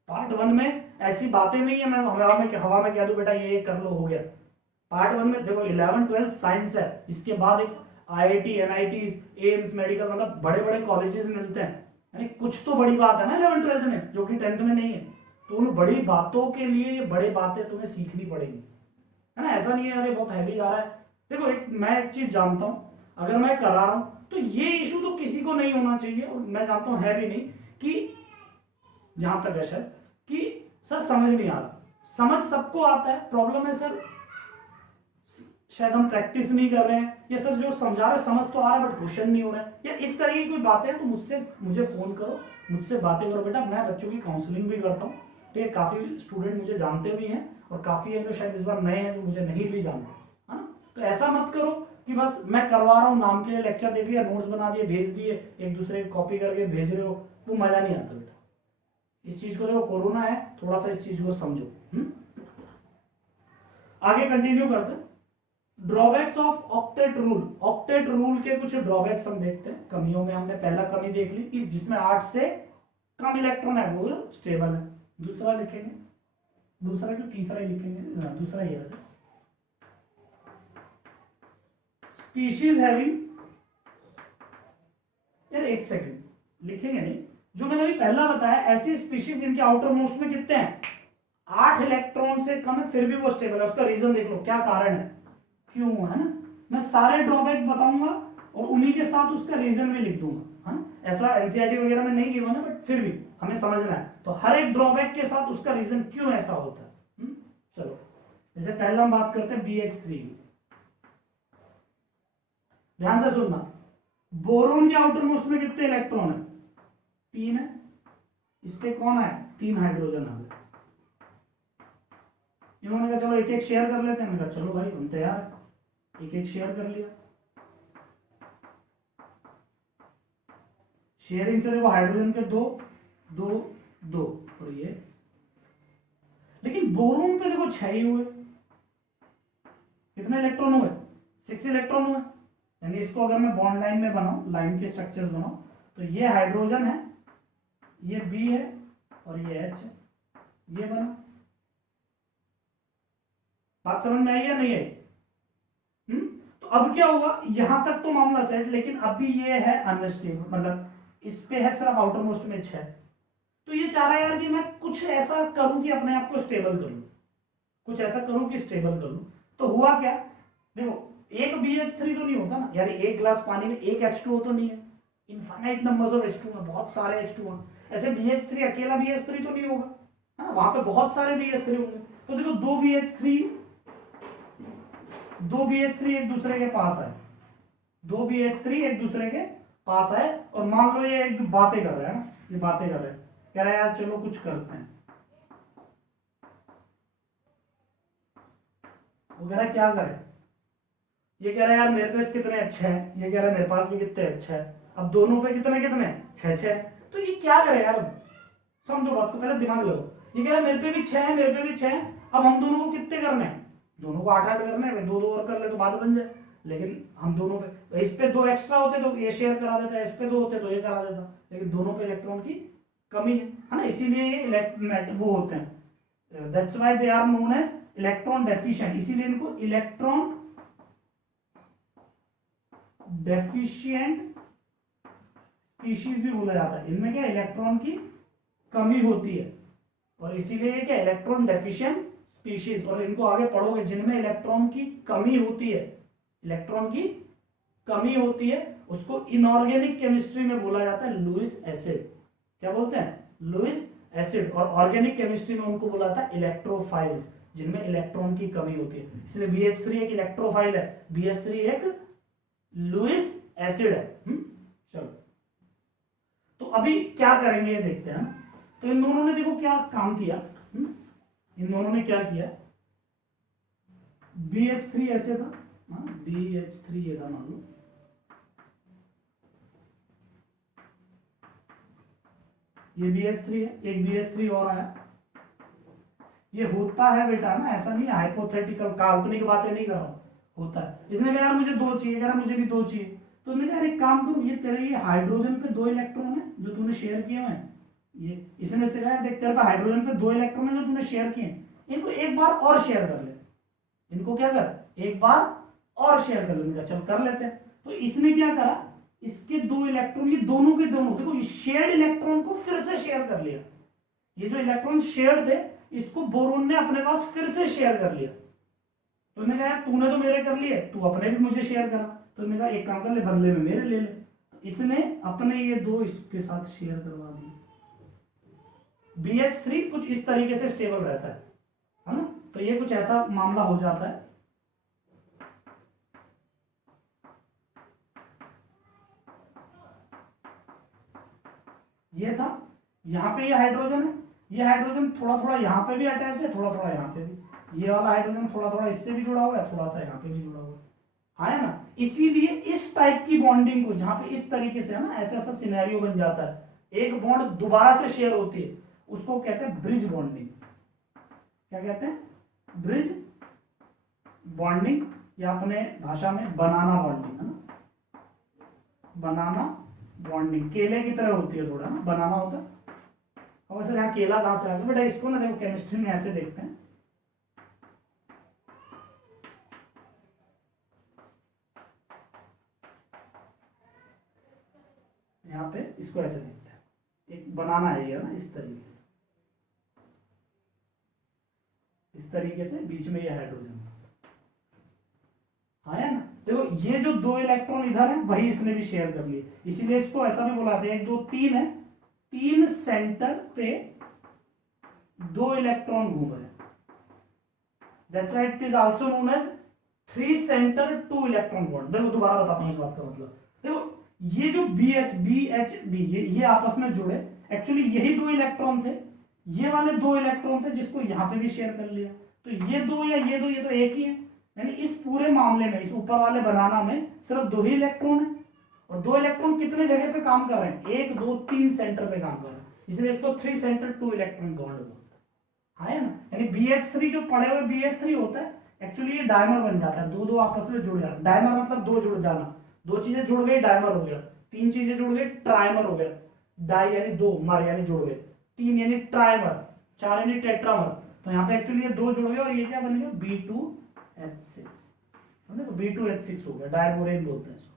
पार्ट 1 में ऐसी बातें नहीं है मैं हवा में कह दूं बेटा ये कर लो हो गया। पार्ट 1 में देखो 11 12 साइंस है, इसके बाद एक IIT NIT एम्स मेडिकल, मतलब बड़े बड़े कॉलेजेस मिलते हैं, यानी कुछ तो बड़ी बात है ना 11 12 में, जो कि 10th में नहीं है, तो उन बड़ी बातों के लिए ये बड़ी बातें तुम्हें सीखनी पड़ेगी, है ना। ऐसा नहीं है अरे बहुत हैवी आ रहा है। देखो मैं एक चीज जानता हूं, अगर मैं करा रहा हूं तो ये इशू तो किसी को नहीं होना चाहिए, और मैं जानता हूं है भी नहीं, कि जहां तक है शायद कि सर समझ नहीं आ रहा, समझ सबको आता है, प्रॉब्लम है सर शायद हम प्रैक्टिस नहीं कर रहे हैं, या सर जो समझा रहे समझ तो आ रहा है बट क्वेश्चन नहीं हो रहा है, या इस तरह की कोई बातें हैं तो मुझे फ़ोन करो, मुझसे बातें करो बेटा। मैं बच्चों की काउंसलिंग भी करता हूँ, ठीक है। काफ़ी स्टूडेंट मुझे जानते भी हैं और काफ़ी है जो शायद इस बार नए हैं जो मुझे नहीं भी जानते, है ना। तो ऐसा मत करो कि बस मैं करवा रहा हूँ नाम के लिए, लेक्चर देख लिया, नोट्स बना दिए, भेज दिए, एक दूसरे को कॉपी करके भेज रहे हो, वो मज़ा नहीं आता बेटा। इस चीज़ को देखो, कोरोना है, थोड़ा सा इस चीज़ को समझो। आगे कंटिन्यू करते हैं। Drawbacks of octet rule. Octet rule के कुछ ड्रॉबैक्स हम देखते हैं। कमियों में हमने पहला कमी देख ली कि जिसमें 8 से कम इलेक्ट्रॉन है वो स्टेबल है। दूसरा लिखेंगे, दूसरा क्यों, तीसरा ही लिखेंगे, दूसरा ही है वैसे। स्पीशीज हैविंग, यार एक सेकंड लिखेंगे नहीं, जो मैंने अभी पहला बताया, ऐसी स्पीशीज जिनके आउटर मोस्ट में कितने हैं 8 इलेक्ट्रॉन से कम है फिर भी वो स्टेबल है। उसका रीजन देख लो, क्या कारण है, क्यों, है ना। मैं सारे ड्रॉबैक बताऊंगा और उन्हीं के साथ उसका रीजन भी लिख दूंगा, है ना। ऐसा एनसीईआरटी वगैरह में नहीं गिवन है बट फिर भी हमें समझना है, तो हर एक ड्रॉबैक के साथ उसका रीजन क्यों ऐसा होता है। चलो, जैसे पहला हम बात करते हैं BH3। ध्यान से सुनना, बोरोन के आउटर मोस्ट में कितने इलेक्ट्रॉन है, 3 है। इस पे कौन है, 3 हाइड्रोजन आ गए। इन्होंने कहा चलो एक एक शेयर कर लेते हैं, मैंने कहा चलो भाई हम तैयार है, एक एक शेयर कर लिया। शेयरिंग से देखो हाइड्रोजन के 2 2 2 और ये, लेकिन बोरोन पे देखो 6 ही हुए। कितने इलेक्ट्रॉन हुए, 6 इलेक्ट्रॉन हुए। यानी इसको अगर मैं बॉन्ड लाइन में बनाऊं, लाइन के स्ट्रक्चर्स बनाऊं, तो ये हाइड्रोजन है, ये B है और ये H है, ये बना। बात समझ में आई या नहीं आई। तो अब क्या हुआ, यहां तक तो मामला सेट, लेकिन अभी ये है अनस्टेबल, मतलब इस पे है सिर्फ आउटर मोस्ट में 6। तो ये चाह रहा है यार कि मैं कुछ ऐसा करूं कि अपने आप को स्टेबल कर लूं, कुछ ऐसा करूं कि स्टेबल कर लूं। तो हुआ क्या, देखो एक BH3 तो नहीं होता ना यार, एक गिलास पानी में एक H2O तो नहीं है, इनफाइनाइट नंबर्स ऑफ H2 में बहुत सारे H2O। ऐसे BH3 अकेला BH3 तो नहीं होगा, है ना, वहां पे बहुत सारे BH3 होंगे। तो देखो दो BH3 एक दूसरे के पास है, 2 BH3 एक दूसरे के पास है, और मान लो ये एक बातें कर रहे हैं ना, ये बातें कर रहे हैं, कह रहे हैं यार चलो कुछ करते हैं। वो कह रहा है क्या करें, ये कह रहा है यार मेरे पास कितने अच्छे हैं, ये कह रहा है मेरे पास भी कितने अच्छे हैं। अब दोनों पे कितने कितने 6 तो ये क्या करे यार, समझो बात को, पहले दिमाग लगाओ। ये कह रहा है मेरे पे भी 6 है, मेरे पे भी 6 है। अब हम दोनों को कितने करने हैं, दोनों को 8 8 करने हैं, 2 2 और कर ले तो बात बन जाए। लेकिन हम दोनों पे, तो इस पे 2 एक्स्ट्रा होते तो ये शेयर करा देता, इस पे 2 होते तो ये करा देता, लेकिन दोनों पे इलेक्ट्रॉन की कमी है ना, इसीलिए ये वो होते हैं, that's why they are known as electron deficient. इसीलिए इनको इलेक्ट्रॉन डेफिशिएंट स्पीशीज भी बोला जाता है। इनमें क्या इलेक्ट्रॉन की कमी होती है, और इसीलिए क्या इलेक्ट्रॉन डेफिशिएंट स्पीशीज। और इनको आगे पढ़ोगे, जिनमें इलेक्ट्रॉन की कमी होती है, इलेक्ट्रॉन की कमी होती है, उसको इनऑर्गेनिक केमिस्ट्री में बोला जाता है लुईस एसिड। क्या बोलते हैं, लुईस एसिड। और ऑर्गेनिक केमिस्ट्री में उनको बोला जाता है इलेक्ट्रोफाइल्स, जिनमें इलेक्ट्रॉन की कमी होती है। इसलिए BH3 एक इलेक्ट्रोफाइल है, BH3 एक लुईस एसिड है। चलो, तो अभी क्या करेंगे ये देखते हैं। तो इन दोनों ने देखो क्या काम किया, इन दोनों ने क्या किया, BH3 ऐसे था, BH3 ये था मान लो, ये BH3 है, एक BH3 और आया। ये होता है बेटा ना, ऐसा नहीं है, हाइपोथेटिकल काल्पनिक बातें नहीं कर रहा हूं, होता है। इसने कहा यार मुझे 2 चाहिए, कह रहा मुझे भी 2 चाहिए। तो मैंने यार एक काम करूं, ये तेरे ये हाइड्रोजन पे 2 इलेक्ट्रॉन है जो तूने शेयर किए हुए हैं, ये इसने से कहा देख तेरे पे हाइड्रोजन पे 2 इलेक्ट्रॉन है जो तूने शेयर किए हैं, इनको एक बार और शेयर कर ले। इनको क्या कर, एक बार और शेयर कर ले। चल कर लेते हैं। तो इसने क्या करा, इसके 2 इलेक्ट्रॉन, ये दोनों के दोनों देखो शेयर्ड इलेक्ट्रॉन को फिर से शेयर कर लिया। ये जो इलेक्ट्रॉन शेयर्ड थे इसको बोरोन ने अपने पास फिर से शेयर कर लिया। तो मैंने कहा यार तूने तो मेरे कर लिए, तू अपने भी मुझे शेयर करा। तो मैंने कहा एक काम कर ले, बदले में मेरे ले ले। तो इसने अपने ये 2 इसके साथ शेयर करवा दिए। BH3 कुछ इस तरीके से स्टेबल रहता है ना। तो ये कुछ ऐसा मामला हो जाता है। ये था, यहाँ पे ये हाइड्रोजन है, ये हाइड्रोजन थोड़ा थोड़ा यहाँ पे भी अटैच है, थोड़ा थोड़ा यहाँ पे भी, ये वाला हाइड्रोजन थोड़ा थोड़ा इससे भी जुड़ा हुआ है, थोड़ा सा यहाँ पे भी जुड़ा हुआ है। हाँ है ना, इसीलिए इस टाइप की बॉन्डिंग को जहाँ पे इस तरीके से है ना, ऐसा ऐसा सिनेरियो बन जाता है, एक बॉन्ड दोबारा से शेयर होती है, उसको कहते हैं ब्रिज बॉन्डिंग। क्या कहते हैं? ब्रिज बॉन्डिंग, या अपने भाषा में बनाना बॉन्डिंग, है ना, बनाना बॉन्डिंग। केले की तरह होती है थोड़ा ना, बनाना होता है। और वैसे यहाँ केला कहां से आ गया बेटा, इसको ना देखो केमिस्ट्री में ऐसे देखते हैं, यहाँ पे इसको ऐसे देखते हैं, एक बनाना है ये ना, इस तरीके से बीच में ये हाइड्रोजन। हाँ है ना, देखो ये जो 2 इलेक्ट्रॉन इधर है वही इसने भी शेयर कर लिए, इसीलिए इसको ऐसा भी बुलाते हैं, 1 2 3 है, 3 सेंटर पे 2 इलेक्ट्रॉन घूम रहे हैं, that's why it is also known as 3 centre 2 electron bond. देखो दोबारा बताता हूँ इस बात का मतलब, देखो ये जो BH ये आपस में जुड़े, एक्चुअली यही 2 इलेक्ट्रॉन थे, ये वाले 2 इलेक्ट्रॉन थे जिसको यहाँ पे भी शेयर कर लिया, तो ये 2 या ये 2 ये तो एक ही है, यानी इस पूरे मामले में इस ऊपर वाले बनाना में सिर्फ 2 ही इलेक्ट्रॉन है, और 2 इलेक्ट्रॉन कितने जगह पे काम कर रहे हैं, 1 2 3 सेंटर पे काम कर रहे हैं, इसलिए इसको 3 सेंटर 2 इलेक्ट्रॉन बॉन्ड बोलते हैं, है ना। यानी BH3 जो पड़े हुए BH3 होता है, एक्चुअली ये डायमर बन जाता है, दो आपस में जुड़ जाता है, डायमर मतलब 2 जुड़ जाना, 2 चीजें जुड़ गई डायमर हो गया, 3 चीजें जुड़ गई ट्राइमर हो गया, डाई यानी 2, मर यानी जुड़ गए, 3 यानी ट्राइमर, 4 यानी टेट्रामर, तो यहाँ पे एक्चुअली ये 2 जुड़ गए और ये क्या बन गया B2H6, तो B2H6 हो गया, डायबोरेन बोलते हैं इसको,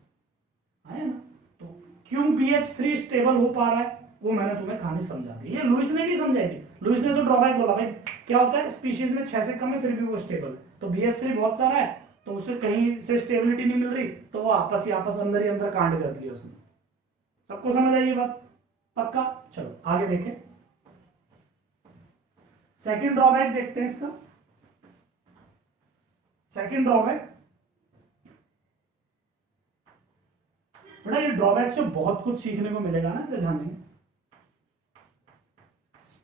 है ना। तो क्यों BH3 स्टेबल हो पा रहा है वो मैंने तुम्हें कहानी समझा दी, ये लुईस ने नहीं समझाई थी, लुईस ने तो ड्रॉबैक बोला भाई क्या होता है, स्पीशीज में 6 से कम है फिर भी वो स्टेबल है, तो BH3 बहुत सारा है तो उसे कहीं से स्टेबिलिटी नहीं मिल रही, तो वो आपस ही आपस अंदर ही अंदर कांड कर दिया उसने। सबको समझ आई ये बात? पक्का? चलो आगे देखें, सेकंड ड्रॉबैक देखते हैं इसका। सेकंड ड्रॉबैक, बेटा ये ड्रॉबैक से बहुत कुछ सीखने को मिलेगा ना, तो ध्यान देंगे।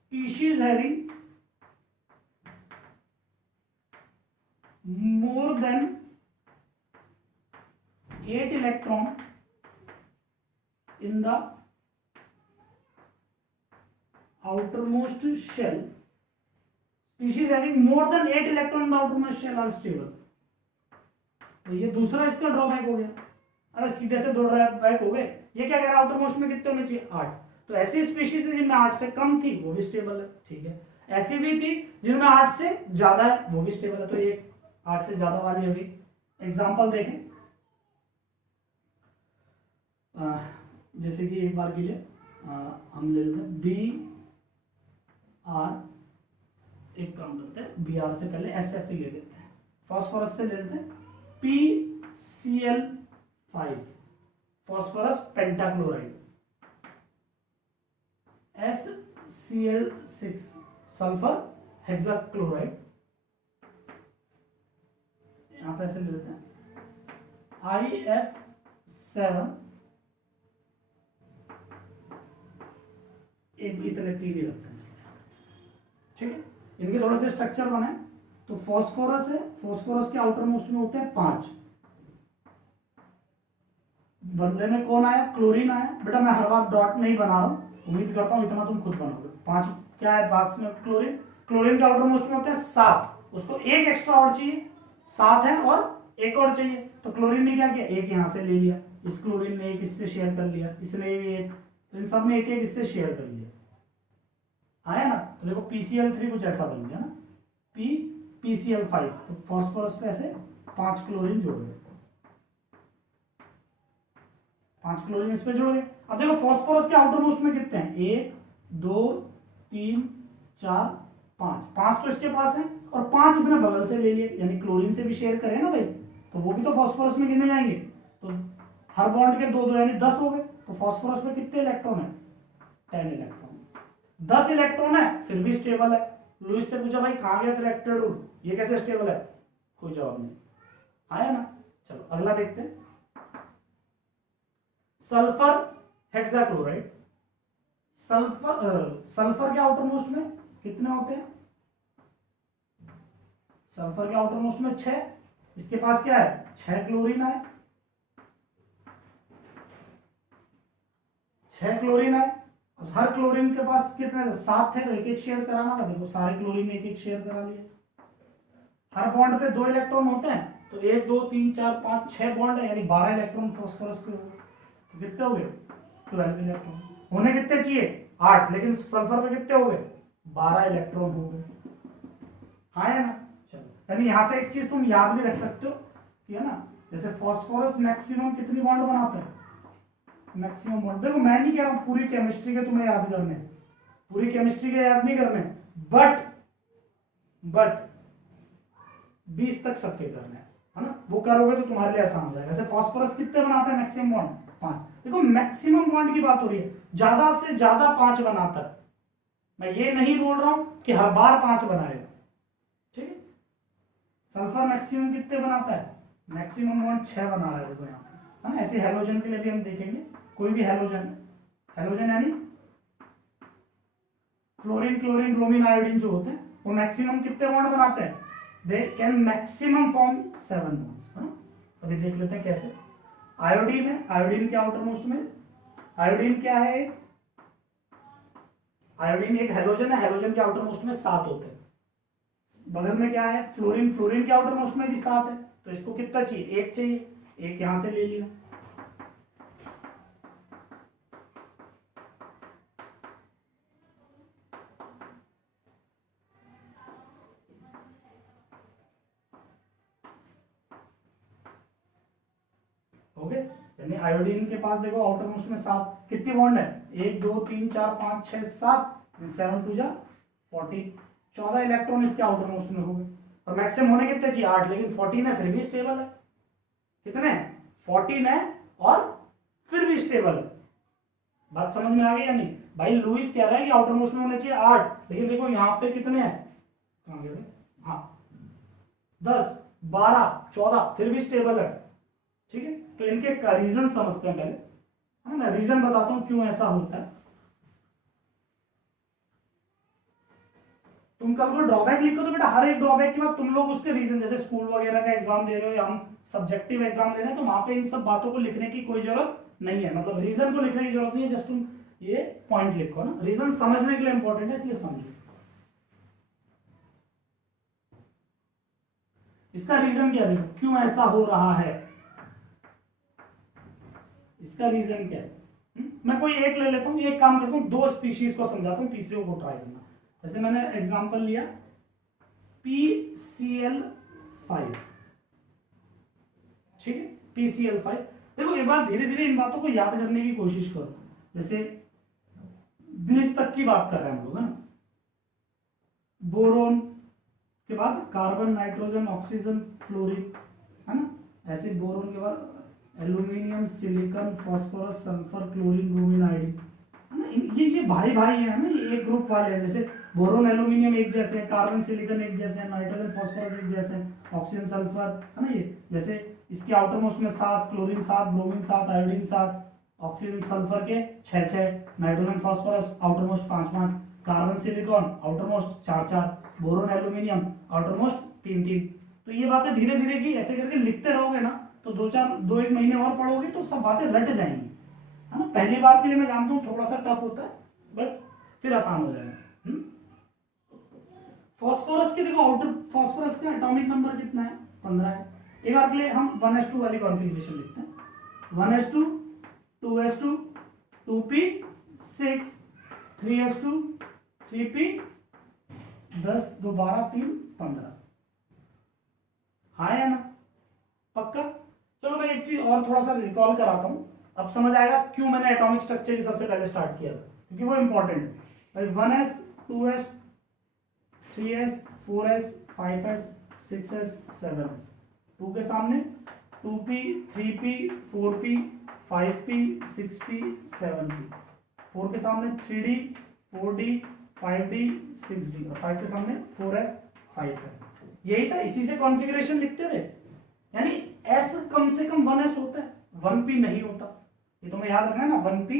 Species having more than 8 electron in the outermost shell, species having more than 8 electron in the outermost shell are stable। तो ये दूसरा इसका ड्रॉबैक हो गया, अरे सीधे से दो ड्रॉबैक हो गए, ये क्या कह रहा है आउटरमोस्ट में कितने होने चाहिए 8, तो ऐसी स्पीशीज है जिनमें 8 से कम थी वो भी स्टेबल है, ठीक है, ऐसी भी थी जिनमें 8 से ज्यादा है वो भी स्टेबल है, तो ये 8 से ज्यादा वाली होगी। एग्जाम्पल देखें, जैसे कि एक बार के लिए हम ले लेते हैं BR, एक काम करते हैं BR से पहले SF ले लेते हैं, फॉस्फोरस से ले लेते हैं PCl5, phosphorus pentachloride, SCl6 sulphur hexachloride, यहां पे ऐसे ले लेते हैं IF7, एक इतने 3 ही रखते हैं, ठीक है। इनके थोड़े से स्ट्रक्चर बनाए, तो फॉस्फोरस है, फॉस्फोरस के आउटर मोस्ट में होते हैं 5, बदले में कौन आया, क्लोरीन आया, बेटा मैं हर बार डॉट नहीं बना रहा हूं, उम्मीद करता हूं इतना तुम खुद बनाओगे। 5 क्या है पास में, क्लोरीन, क्लोरीन के आउटर मोस्ट में होते हैं 7, उसको एक एक्स्ट्रा और चाहिए, 7 है और एक और चाहिए, तो क्लोरीन ने क्या किया, एक यहां से ले लिया, इस क्लोरीन ने एक इससे शेयर कर लिया, इसने एक, तो इन सब ने एक एक इससे शेयर कर लिया, आया ना। तो देखो PCl3 कुछ ऐसा बन गया ना, PCl5, तो फॉस्फोरस पे ऐसे 5 क्लोरीन जुड़ गए, 5 क्लोरीन इस पे जुड़ गए। अब देखो फॉस्फोरस के आउटर मोस्ट में कितने हैं, 1 2 3 4 5, 5 तो इसके पास है और 5 इसने बगल से ले लिए, यानी क्लोरीन से भी शेयर करें ना भाई, तो वो भी तो फॉस्फोरस में गिने जाएंगे, तो हर बॉन्ड के 2 2 यानी 10 हो गए, तो फॉस्फोरस में कितने इलेक्ट्रॉन है, 10 इलेक्ट्रॉन, 10 इलेक्ट्रॉन है फिर भी स्टेबल है। लुईस से पूछा भाई कहां गया इलेक्ट्रॉन रूल, ये कैसे स्टेबल है, कोई जवाब नहीं आया ना। चलो अगला देखते हैं, सल्फर हेक्साक्लोराइड, सल्फर के आउटर मोस्ट में कितने होते हैं? सल्फर के आउटर मोस्ट में 6, इसके पास क्या है? 6 क्लोरीन है, 6 क्लोरीन है। हर क्लोरीन के पास कितने? 7 थे, तो एक एक शेयर कराना था। देखो सारे क्लोरीन ने एक एक शेयर करा लिया। हर बॉन्ड पे 2 इलेक्ट्रॉन होते हैं, तो 1 2 3 4 5 6 बॉन्ड है, यानी 12 इलेक्ट्रॉन फास्फोरस के हो गए। तो कितने हो गए? 12 इलेक्ट्रॉन। होने कितने चाहिए? 8, लेकिन सल्फर पे कितने हो गए? 12 इलेक्ट्रॉन हो गए। हाँ है ना? चलो, यानी यहां से एक चीज तुम याद भी रख सकते हो कि है ना, जैसे फास्फोरस मैक्सिमम कितनी बॉन्ड बनाते हैं? Maximum bond. देखो मैं नहीं कह रहा हूं पूरी केमिस्ट्री के तुम्हें याद करने, पूरी केमिस्ट्री के याद नहीं करने, बट 20 तक सबके करने हैं, है ना? वो करोगे तो तुम्हारे लिए आसान हो जाएगा। जैसे फास्फोरस कितने बनाता है मैक्सिमम बॉन्ड? 5। देखो मैक्सिमम बॉन्ड की बात हो रही है, ज्यादा से ज्यादा 5 बनाता है। मैं ये नहीं बोल रहा हूं कि हर बार 5 बनाएगा, ठीक है? सल्फर मैक्सिमम कितने बनाता है? मैक्सिमम बॉन्ड 6 बना रहा है, देखो यहाँ पे, है ना? ऐसे हेलोजन के लिए भी हम देखेंगे, कोई भी हेलोजन, हेलोजन यानी फ्लोरीन क्लोरीन ब्रोमीन आयोडीन जो होते हैं, वो मैक्सिमम कितने बॉन्ड बनाते हैं? They can maximum form 7 bonds, है ना? अभी देख लेते हैं कैसे। आयोडीन है, आयोडीन के आउटर मोस्ट में, आयोडीन क्या है? आयोडीन एक हेलोजन है, हेलोजन के आउटर मोस्ट में 7 होते हैं। बगल में क्या है? फ्लोरीन, फ्लोरीन के आउटर मोस्ट में भी 7 है, तो इसको कितना चाहिए? 1 चाहिए, 1 यहां से ले लिया। ओके, यानी आयोडीन के पास देखो आउटर मोस्ट में 7, कितनी बॉन्ड है? 1 2 3 4 5 6 7, 7 2 जा 40, 14 इलेक्ट्रॉन इसके आउटर मोस्ट में हो गए। और मैक्सिमम होने कितने चाहिए? 8, लेकिन 14 है फिर भी स्टेबल है। कितने? 14 है और फिर भी स्टेबल है। बात समझ में आ गई या नहीं? भाई लुईस कह रहा है कि आउटर मोस्ट में होने चाहिए 8, लेकिन देखो यहाँ पे कितने हैं? कहाँ गए? हाँ 10 12 14, फिर भी स्टेबल है, ठीक है? तो इनके रीजन समझते हैं पहले, है ना? रीजन बताता हूं क्यों ऐसा होता है। तुम कल को ड्रॉबैक लिखो तो बेटा हर एक ड्रॉबैक के बाद तुम लोग उसके रीजन, जैसे स्कूल वगैरह का एग्जाम दे रहे हो या हम सब्जेक्टिव एग्जाम दे रहे हैं, तो वहां पे इन सब बातों को लिखने की कोई जरूरत नहीं है, मतलब रीजन को लिखने की जरूरत नहीं है, जस्ट तुम ये पॉइंट लिखो ना, रीजन समझने के लिए इंपॉर्टेंट है, इसलिए समझो। इसका रीजन क्या है, क्यों ऐसा हो रहा है, इसका रीजन क्या है? मैं कोई एक ले लेता हूँ, एक काम करता हूँ, 2 स्पीशीज को समझाता हूँ, तीसरे को ट्राई करना। जैसे मैंने एग्जांपल लिया PCl5, ठीक है? PCl5, देखो एक बार धीरे धीरे इन बातों को याद करने की कोशिश करो। जैसे 20 तक की बात कर रहे हैं हम लोग, है ना? बोरोन के बाद कार्बन नाइट्रोजन ऑक्सीजन फ्लोरीन, है ना? ऐसे बोरोन के बाद aluminium silicon phosphorus sulphur chlorine bromine iodine, है ना? ये भाई भाई है ना, ये एक ग्रुप वाले हैं। जैसे बोरोन एल्यूमिनियम एक जैसे हैं, कार्बन सिलिकॉन एक जैसे हैं, नाइट्रोजन फास्फोरस एक जैसे हैं, ऑक्सीजन सल्फर, है ना? ये जैसे इसके आउटर मोस्ट में 7, chlorine 7, bromine 7, iodine 7, oxygen sulphur के 6, nitrogen phosphorus outer most 5, carbon silicon outer most 4, boron aluminium outer most 3। तो ये बातें धीरे धीरे की ऐसे करके लिखते रहोगे ना, तो 2-1 महीने और पढ़ोगे तो सब बातें रट जाएंगी, है ना? पहली बार के लिए मैं जानता हूँ थोड़ा सा टफ होता है, बट फिर आसान हो जाएगा। फास्फोरस के देखो आउटर, फास्फोरस का एटॉमिक नंबर कितना है? 15 है। एक बार के लिए हम 1s2 वाली कॉन्फ़िगरेशन लिखते हैं, 1s2 2s2 2p6 3s2 3p 10 2 12 3 15, हाँ या ना? पक्का? चलो मैं एक चीज और थोड़ा सा रिकॉल कराता हूं, अब समझ आएगा क्यों मैंने एटॉमिक स्ट्रक्चर की सबसे पहले स्टार्ट किया था, क्योंकि वो इंपॉर्टेंट है। 1s 2s 3s 4s 5s 6s 7s, 2 के सामने 2p 3p 4p 5p 6p 7p, 4 के सामने 3d 4d 5d 6d, और 5 के सामने 4 है 5 है। यही था, इसी से कॉन्फ़िगरेशन लिखते थे। यानी s कम से कम 1s होता है, 1p नहीं होता, ये तुम्हें याद रखना है ना, 1p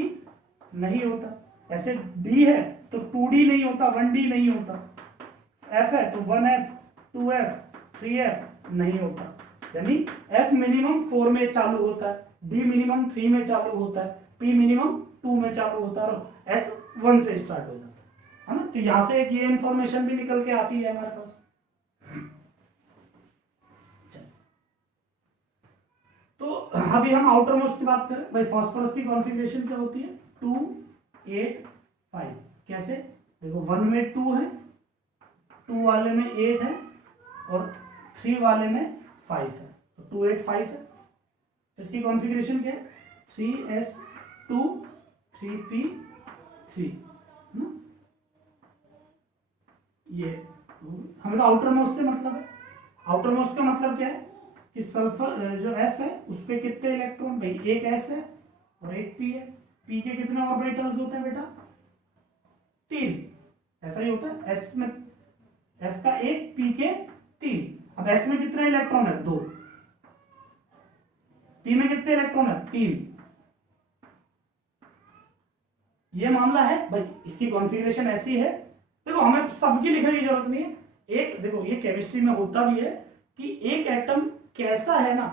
नहीं होता। ऐसे डी है तो 2d नहीं होता, 1d नहीं होता, f है तो 1f 2f 3f नहीं होता, यानी f मिनिमम 4 में चालू होता है, d मिनिमम 3 में चालू होता है, p मिनिमम 2 में चालू होता है और s 1 से स्टार्ट हो जाता है ना। तो यहां से एक ये इंफॉर्मेशन भी निकल के आती है हमारे पास। तो अभी हम आउटर मोस्ट की बात करें भाई, फास्फोरस की कॉन्फ़िगरेशन क्या होती है 2 8 5। कैसे देखो 1 में 2 है, 2 वाले में 8 है और 3 वाले में 5 है, तो 2 8 5 है। इसकी कॉन्फ़िगरेशन क्या है 3s2 3p3 ना। ये हमें तो आउटर मोस्ट से मतलब है। आउटर मोस्ट का मतलब क्या है कि सल्फर जो s है उस पे कितने इलेक्ट्रॉन, भाई एक s है और एक p है। p के कितने ऑर्बिटल्स होते हैं बेटा 3, ऐसा ही होता है। s में s का एक, p के 3। अब s में कितने इलेक्ट्रॉन है 2, p में कितने इलेक्ट्रॉन है 3। ये मामला है भाई, इसकी कॉन्फ़िगरेशन ऐसी है। देखो हमें सबकी लिखने की जरूरत नहीं है, एक देखो ये केमिस्ट्री में होता भी है कि एक एटम कैसा है ना,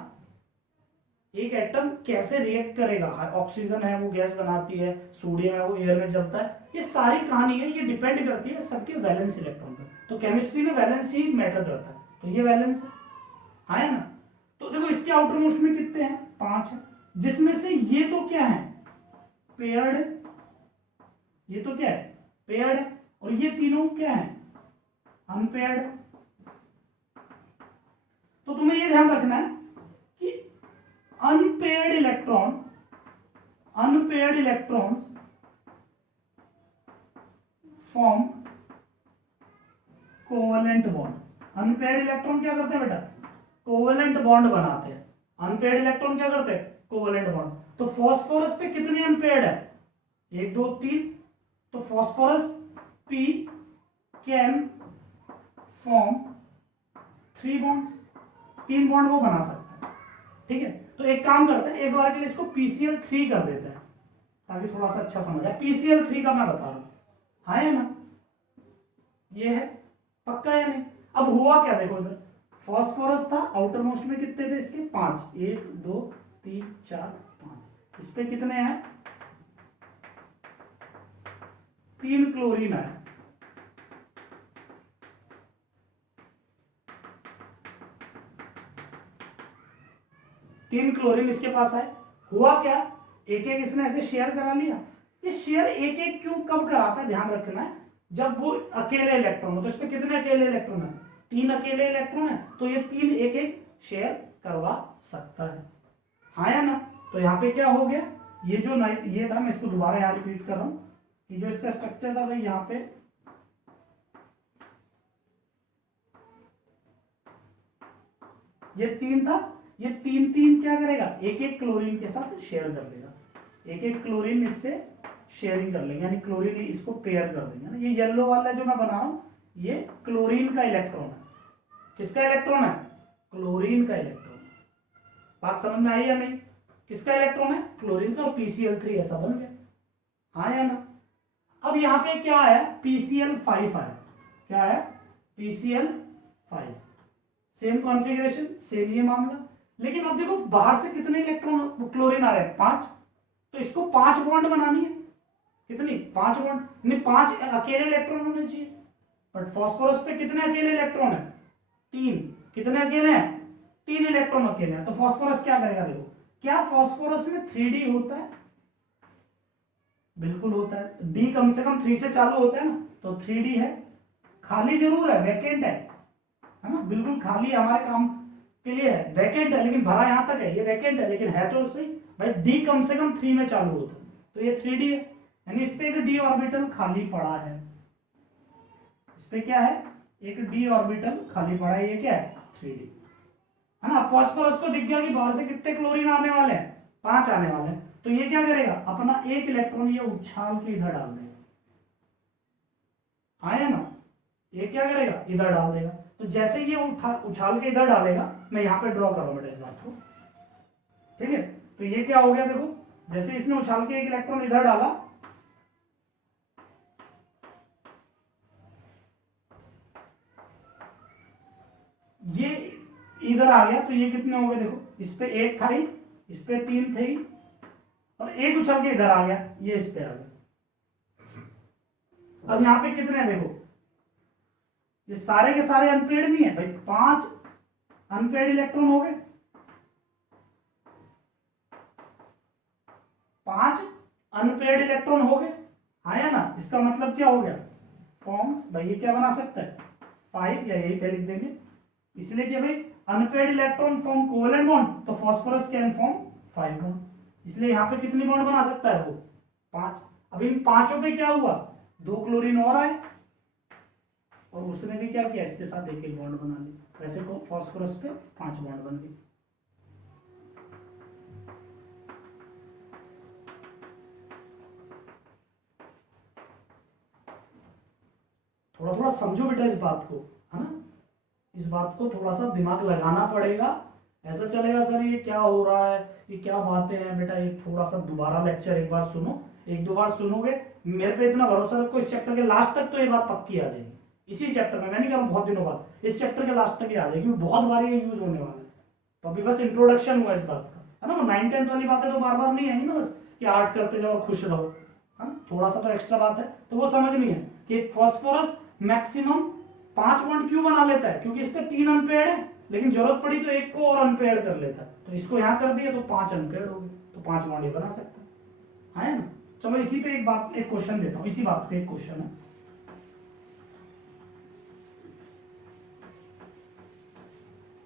एक एटम कैसे रिएक्ट करेगा, ऑक्सीजन है वो गैस बनाती है, सोडियम है वो एयर में जलता है, ये सारी कहानी है, ये डिपेंड करती है सबके वैलेंस इलेक्ट्रॉन पर। तो केमिस्ट्री में वैलेंस ही मैटर करता है, तो ये वैलेंस है ना। तो देखो इसके आउटर मोस्ट में कितने हैं 5 है, जिसमें से ये तो क्या है पेयर्ड, ये तो क्या है पेयर्ड है, और ये तीनों क्या है अनपेयर्ड। तो तुम्हें ये ध्यान रखना है कि unpaired electrons form covalent bond. Unpaired electron क्या करते हैं बेटा कोवेलेंट बॉन्ड बनाते हैं। अनपेयर्ड इलेक्ट्रॉन क्या करते हैं कोवेलेंट बॉन्ड। तो फास्फोरस पे कितने अनपेयर्ड है 1 2 3, तो phosphorus p can form 3 bonds, 3 bond वो बना सकता है। ठीक है, तो एक काम करते हैं एक बार के लिए इसको PCl3 कर देते हैं ताकि थोड़ा सा अच्छा समझ आए। PCl3 का मैं बता रहा हूं, हाँ है ना, ये है पक्का है नहीं। अब हुआ क्या देखो इधर फास्फोरस था आउटर मोस्ट में कितने थे इसके 5, 1 2 3 4 5, इस पे कितने हैं 3 क्लोरीन है। तीन क्लोरीन इसके पास है। हुआ क्या एक एक इसने ऐसे शेयर करा लिया। ये शेयर एक एक क्यों कब कराता है ध्यान रखना है, जब वो अकेले इलेक्ट्रॉन हो। तो इसमें कितने अकेले इलेक्ट्रॉन है 3 अकेले इलेक्ट्रॉन है, तो ये 3 एक एक शेयर करवा सकता है, हाँ या ना। तो यहाँ पे क्या हो गया ये जो ये था, मैं इसको दोबारा यहाँ रिपीट कर रहा हूँ कि जो इसका स्ट्रक्चर था भाई यहाँ पे ये 3 था, ये 3 3 क्या करेगा एक एक क्लोरीन के साथ शेयर कर देगा, एक एक क्लोरीन इससे शेयरिंग कर लेंगे, यानी क्लोरीन इसको पेयर कर देंगे ना। ये येलो वाला जो मैं बना रहा हूं ये क्लोरीन का इलेक्ट्रॉन है। किसका इलेक्ट्रॉन है क्लोरीन का इलेक्ट्रॉन। बात समझ में आई या नहीं, किसका इलेक्ट्रॉन है क्लोरीन का, और PCl3 ऐसा बन गया, हाँ या ना। अब यहाँ पे क्या आया PCl5 आया, क्या है PCl5, सेम कॉन्फ़िगरेशन सेम ये मामला। लेकिन अब देखो बाहर से कितने इलेक्ट्रॉन क्लोरीन आ रहे हैं 5, तो इसको 5 बॉन्ड बनानी है, कितनी 5 बॉन्ड, नहीं 5 अकेले इलेक्ट्रॉन होने चाहिए। बट फास्फोरस पे कितने अकेले इलेक्ट्रॉन है 3, कितने अकेले हैं 3 इलेक्ट्रॉन अकेले हैं। तो फास्फोरस क्या करेगा देखो, क्या फास्फोरस में 3D होता है, बिल्कुल होता है। D कम से कम 3 से चालू होता है ना, तो 3D है, खाली जरूर है वैकेंट है ना, बिल्कुल खाली हमारे काम के लिए है, वैकेंट है लेकिन भरा यहां तक है, ये वैकेंट है लेकिन है तो सही भाई। D कम से कम 3 में चालू होता है, तो ये 3D है, यानी इस पे एक D ऑर्बिटल खाली पड़ा है, इस पे क्या है एक D ऑर्बिटल खाली पड़ा है, ये क्या है 3D है ना। फास्फोरस को दिख गया कि बाहर से कितने क्लोरीन आने वाले हैं 5 आने वाले हैं, तो ये क्या करेगा अपना एक इलेक्ट्रॉन ये उछाल के इधर डाल देगा, आया ना, ये क्या करेगा इधर डाल देगा। तो जैसे ये उछाल के इधर डालेगा, मैं यहाँ पे ड्रॉ करूँ बेटा इस बात को, ठीक है। तो ये क्या हो गया देखो, जैसे इसने उछाल के एक इलेक्ट्रॉन इधर डाला, ये इधर आ गया तो ये कितने हो गए देखो, इस पे एक था ही, इस पे 3 थे ही, और एक उछल के इधर आ गया, ये इस पे आ गया। अब यहाँ पे कितने हैं देखो, ये सारे के सारे अनपेड नहीं है भाई, 5 अनपेड इलेक्ट्रॉन हो गए, 5 अनपेड इलेक्ट्रॉन हो गए, आया ना। इसका मतलब क्या हो गया, फॉर्म्स भाई ये क्या बना सकता है 5, या यही पे लिख देंगे, इसलिए कि भाई unpaired electron form covalent bond, तो फास्फोरस कैन फॉर्म 5 बॉन्ड, इसलिए यहाँ पे कितनी बॉन्ड बना सकता है वो 5। अब इन पांचों पे क्या हुआ, 2 क्लोरीन और आए, और उसने भी क्या किया, इसके साथ एक बॉन्ड बना लिया, वैसे तो फास्फोरस पे 5 बॉन्ड बन गए। थोड़ा थोड़ा समझो बेटा इस बात को, है ना, इस बात को थोड़ा सा दिमाग लगाना पड़ेगा। ऐसा चलेगा सर ये क्या हो रहा है, ये क्या बातें हैं, बेटा ये थोड़ा सा दोबारा लेक्चर एक बार सुनो, 1-2 बार सुनोगे, मेरे पे इतना भरोसा रखो, इस चैप्टर के लास्ट तक तो ये बात पक्की आ जाएगी, इसी चैप्टर में, मैं नहीं कह रहा हूँ बहुत दिनों बाद, इस चैप्टर के लास्ट तक ही आ जाएगी, बहुत बार ये यूज होने वाला है। तो अभी बस इंट्रोडक्शन हुआ इस बात का, है ना, वो 9-10 वाली बातें तो बार बार नहीं आएंगी ना, बस कि आर्ट करते जाओ खुश रहो, है ना, थोड़ा सा तो एक्स्ट्रा बात है, तो वो समझनी है कि फास्फोरस मैक्सिमम 5 बॉन्ड क्यों बना लेता है, क्योंकि इस पे 3 अनपेड है, लेकिन जरूरत पड़ी तो एक को और अनपेड कर लेता है, तो इसको यहाँ कर दिया तो 5 अनपेड हो गए, तो 5 बॉन्ड ये बना सकता है ना। चलो इसी पे एक क्वेश्चन देता हूँ, इसी बात पे एक क्वेश्चन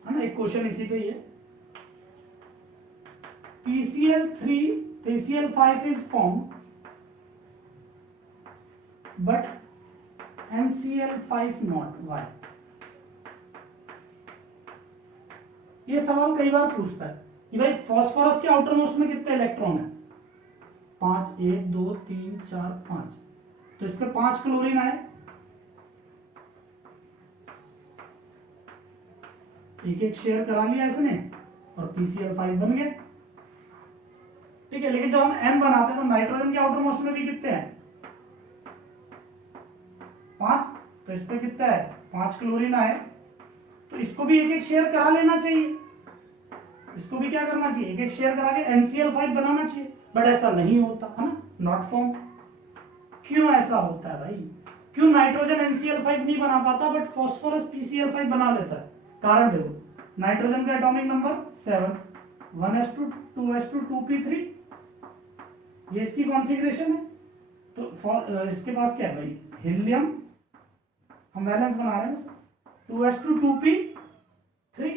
है ना, एक क्वेश्चन इसी पे ही है। PCl3 PCl5 is formed but NCl5 not, why? ये सवाल कई बार पूछता है कि भाई फास्फोरस के आउटर मोस्ट में कितने इलेक्ट्रॉन है, 5, 1 2 3 4 5, तो इस पे 5 क्लोरीन आए, एक शेयर करा लिया इसने और PCl5 बन गया, ठीक है। लेकिन जब हम N बनाते हैं तो नाइट्रोजन के आउटर मोस्ट में भी कितने हैं, 5, तो इस पे कितना है 5 क्लोरीन आए, तो इसको भी एक शेयर करा लेना चाहिए, इसको भी क्या करना चाहिए, एक शेयर करा के NCl5 बनाना चाहिए, बट ऐसा नहीं होता है ना, नॉट फॉर्म। क्यों ऐसा होता है भाई, क्यों नाइट्रोजन NCl5 नहीं बना पाता बट फास्फोरस PCl5 बना लेता है? कारण देखो, नाइट्रोजन का atomic number 7, 1s2 2s2 2p3, ये इसकी कॉन्फ़िगरेशन है, तो इसके पास क्या है भाई, हीलियम, हम बैलेंस बना रहे हैं 2s2 2p3,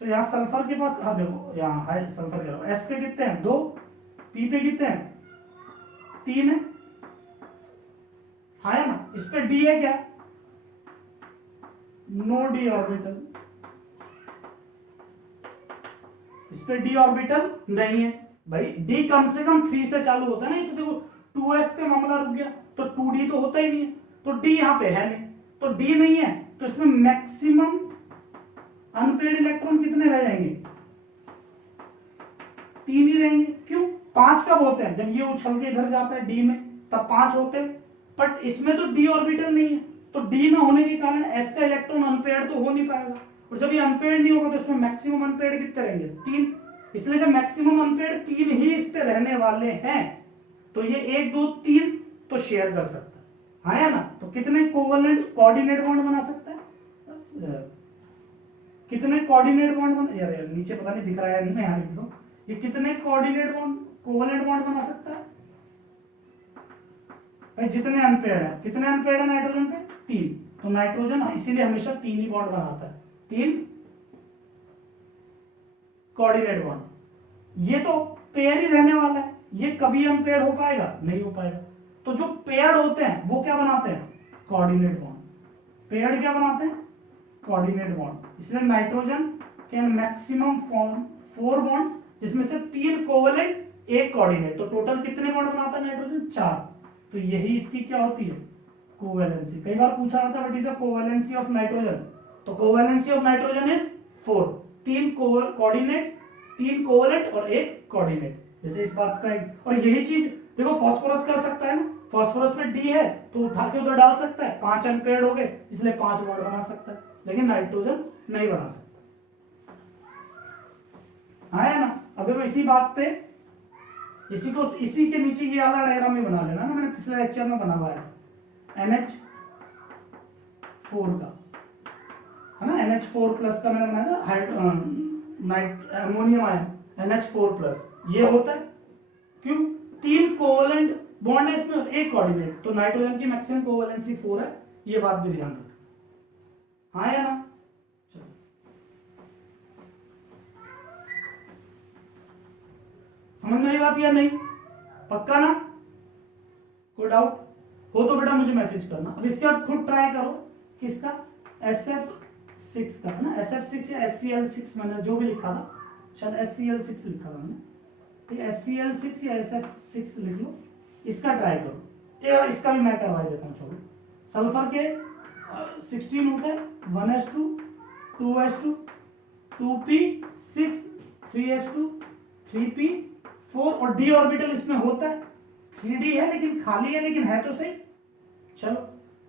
तो यहाँ सल्फर के पास, हाँ देखो यहाँ हाई सल्फर के एस पे कितने हैं 2, पी पे कितने हैं 3 है, हाँ है ना, इस पे डी है क्या, नो डी ऑर्बिटल, इस पे डी ऑर्बिटल नहीं है भाई, डी कम से कम 3 से चालू होता है ना, तो देखो 2s पे मामला रुक गया, तो 2d तो होता ही नहीं है, तो d यहाँ पे है नहीं, तो d नहीं है, तो इसमें मैक्सिमम अनपेड इलेक्ट्रॉन कितने रह जाएंगे, 3 ही रहेंगे। क्यों, 5 कब होते हैं, जब ये उछल के इधर जाता है d में, तब 5 होते हैं, बट इसमें तो d ऑर्बिटल नहीं है, तो d ना होने के कारण s का इलेक्ट्रॉन अनपेड तो हो नहीं पाएगा, और जब ये अनपेड नहीं होगा तो इसमें मैक्सिमम अनपेड कितने रहेंगे 3, इसलिए जब मैक्सिमम अनपेड 3 ही इस पे रहने वाले हैं, तो ये 1 2 3 तो शेयर कर सकता है ना, तो कितने कोवेलेंट कोऑर्डिनेट बॉन्ड बना सकता है, कितने कोऑर्डिनेट बॉन्ड बना, यार नीचे पता नहीं दिख रहा है, नहीं मैं यहाँ लिख दूं, ये कितने कोऑर्डिनेट बॉन्ड कोवेलेंट बॉन्ड बना सकता है भाई, जितने अनपेड है, कितने अनपेड है नाइट्रोजन पे 3, तो नाइट्रोजन इसीलिए हमेशा 3 ही बॉन्ड बनाता है, 3 कोऑर्डिनेट बॉन्ड, ये तो पेयर ही रहने वाला है, ये कभी अनपेयर्ड हो पाएगा, नहीं हो पाएगा, तो जो पेयर्ड होते हैं वो क्या बनाते हैं, कोऑर्डिनेट बॉन्ड, पेयर्ड क्या बनाते हैं, कोऑर्डिनेट बॉन्ड, इसलिए nitrogen can maximum form 4 bonds, जिसमें से 3 कोवेलेंट 1 कोऑर्डिनेट, तो टोटल कितने बॉन्ड बनाता है नाइट्रोजन 4, तो यही इसकी क्या होती है, कोवेलेंसी। कई बार पूछा जाता है what is the covalency of nitrogen, तो covalency of nitrogen is 4, 3 coordinate, 3 covalent और 1 कोऑर्डिनेट, जैसे इस बात का, और यही चीज देखो फास्फोरस कर सकता है ना, फास्फोरस में डी है तो उठा के उधर डाल सकता है, 5 अनपेयर्ड हो गए इसलिए 5 बॉन्ड बना सकता है, लेकिन नाइट्रोजन नहीं बना सकता। आया ना? अगर वो इसी बात पे इसी के नीचे ये वाला डायग्राम में बना लेना ना, मैंने पिछले लेक्चर में बना हुआ है NH4 का, है ना, NH4 प्लस का मैंने बनाया था, night ammonium ion NH4 plus. ये होता है क्यों? 3 कोवलेंट बॉन्ड है इसमें, एक कोऑर्डिनेट, तो नाइट्रोजन की मैक्सिमम कोवैलेंसी 4 है, ये बात भी ध्यान रखना। हाँ या ना? चलो, समझ में आई बात या नहीं? पक्का ना? कोई डाउट हो तो बेटा मुझे मैसेज करना। अब इसके बाद खुद ट्राई करो, किसका? SF6 का, है ना, SF6 या SCl6 मैंने जो भी लिखा था, शायद SCl6 लिखा था मैंने, SCl6 या SF6 लिख लो, इसका ट्राई करो। ये इसका भी मैं करवा देता हूँ। छोड़ो, सल्फर के 16 होते हैं, 1s2 2s2 2p6 3s2 3p4 और d ऑर्बिटल इसमें होता है, 3d है लेकिन खाली है, लेकिन है तो सही। चलो,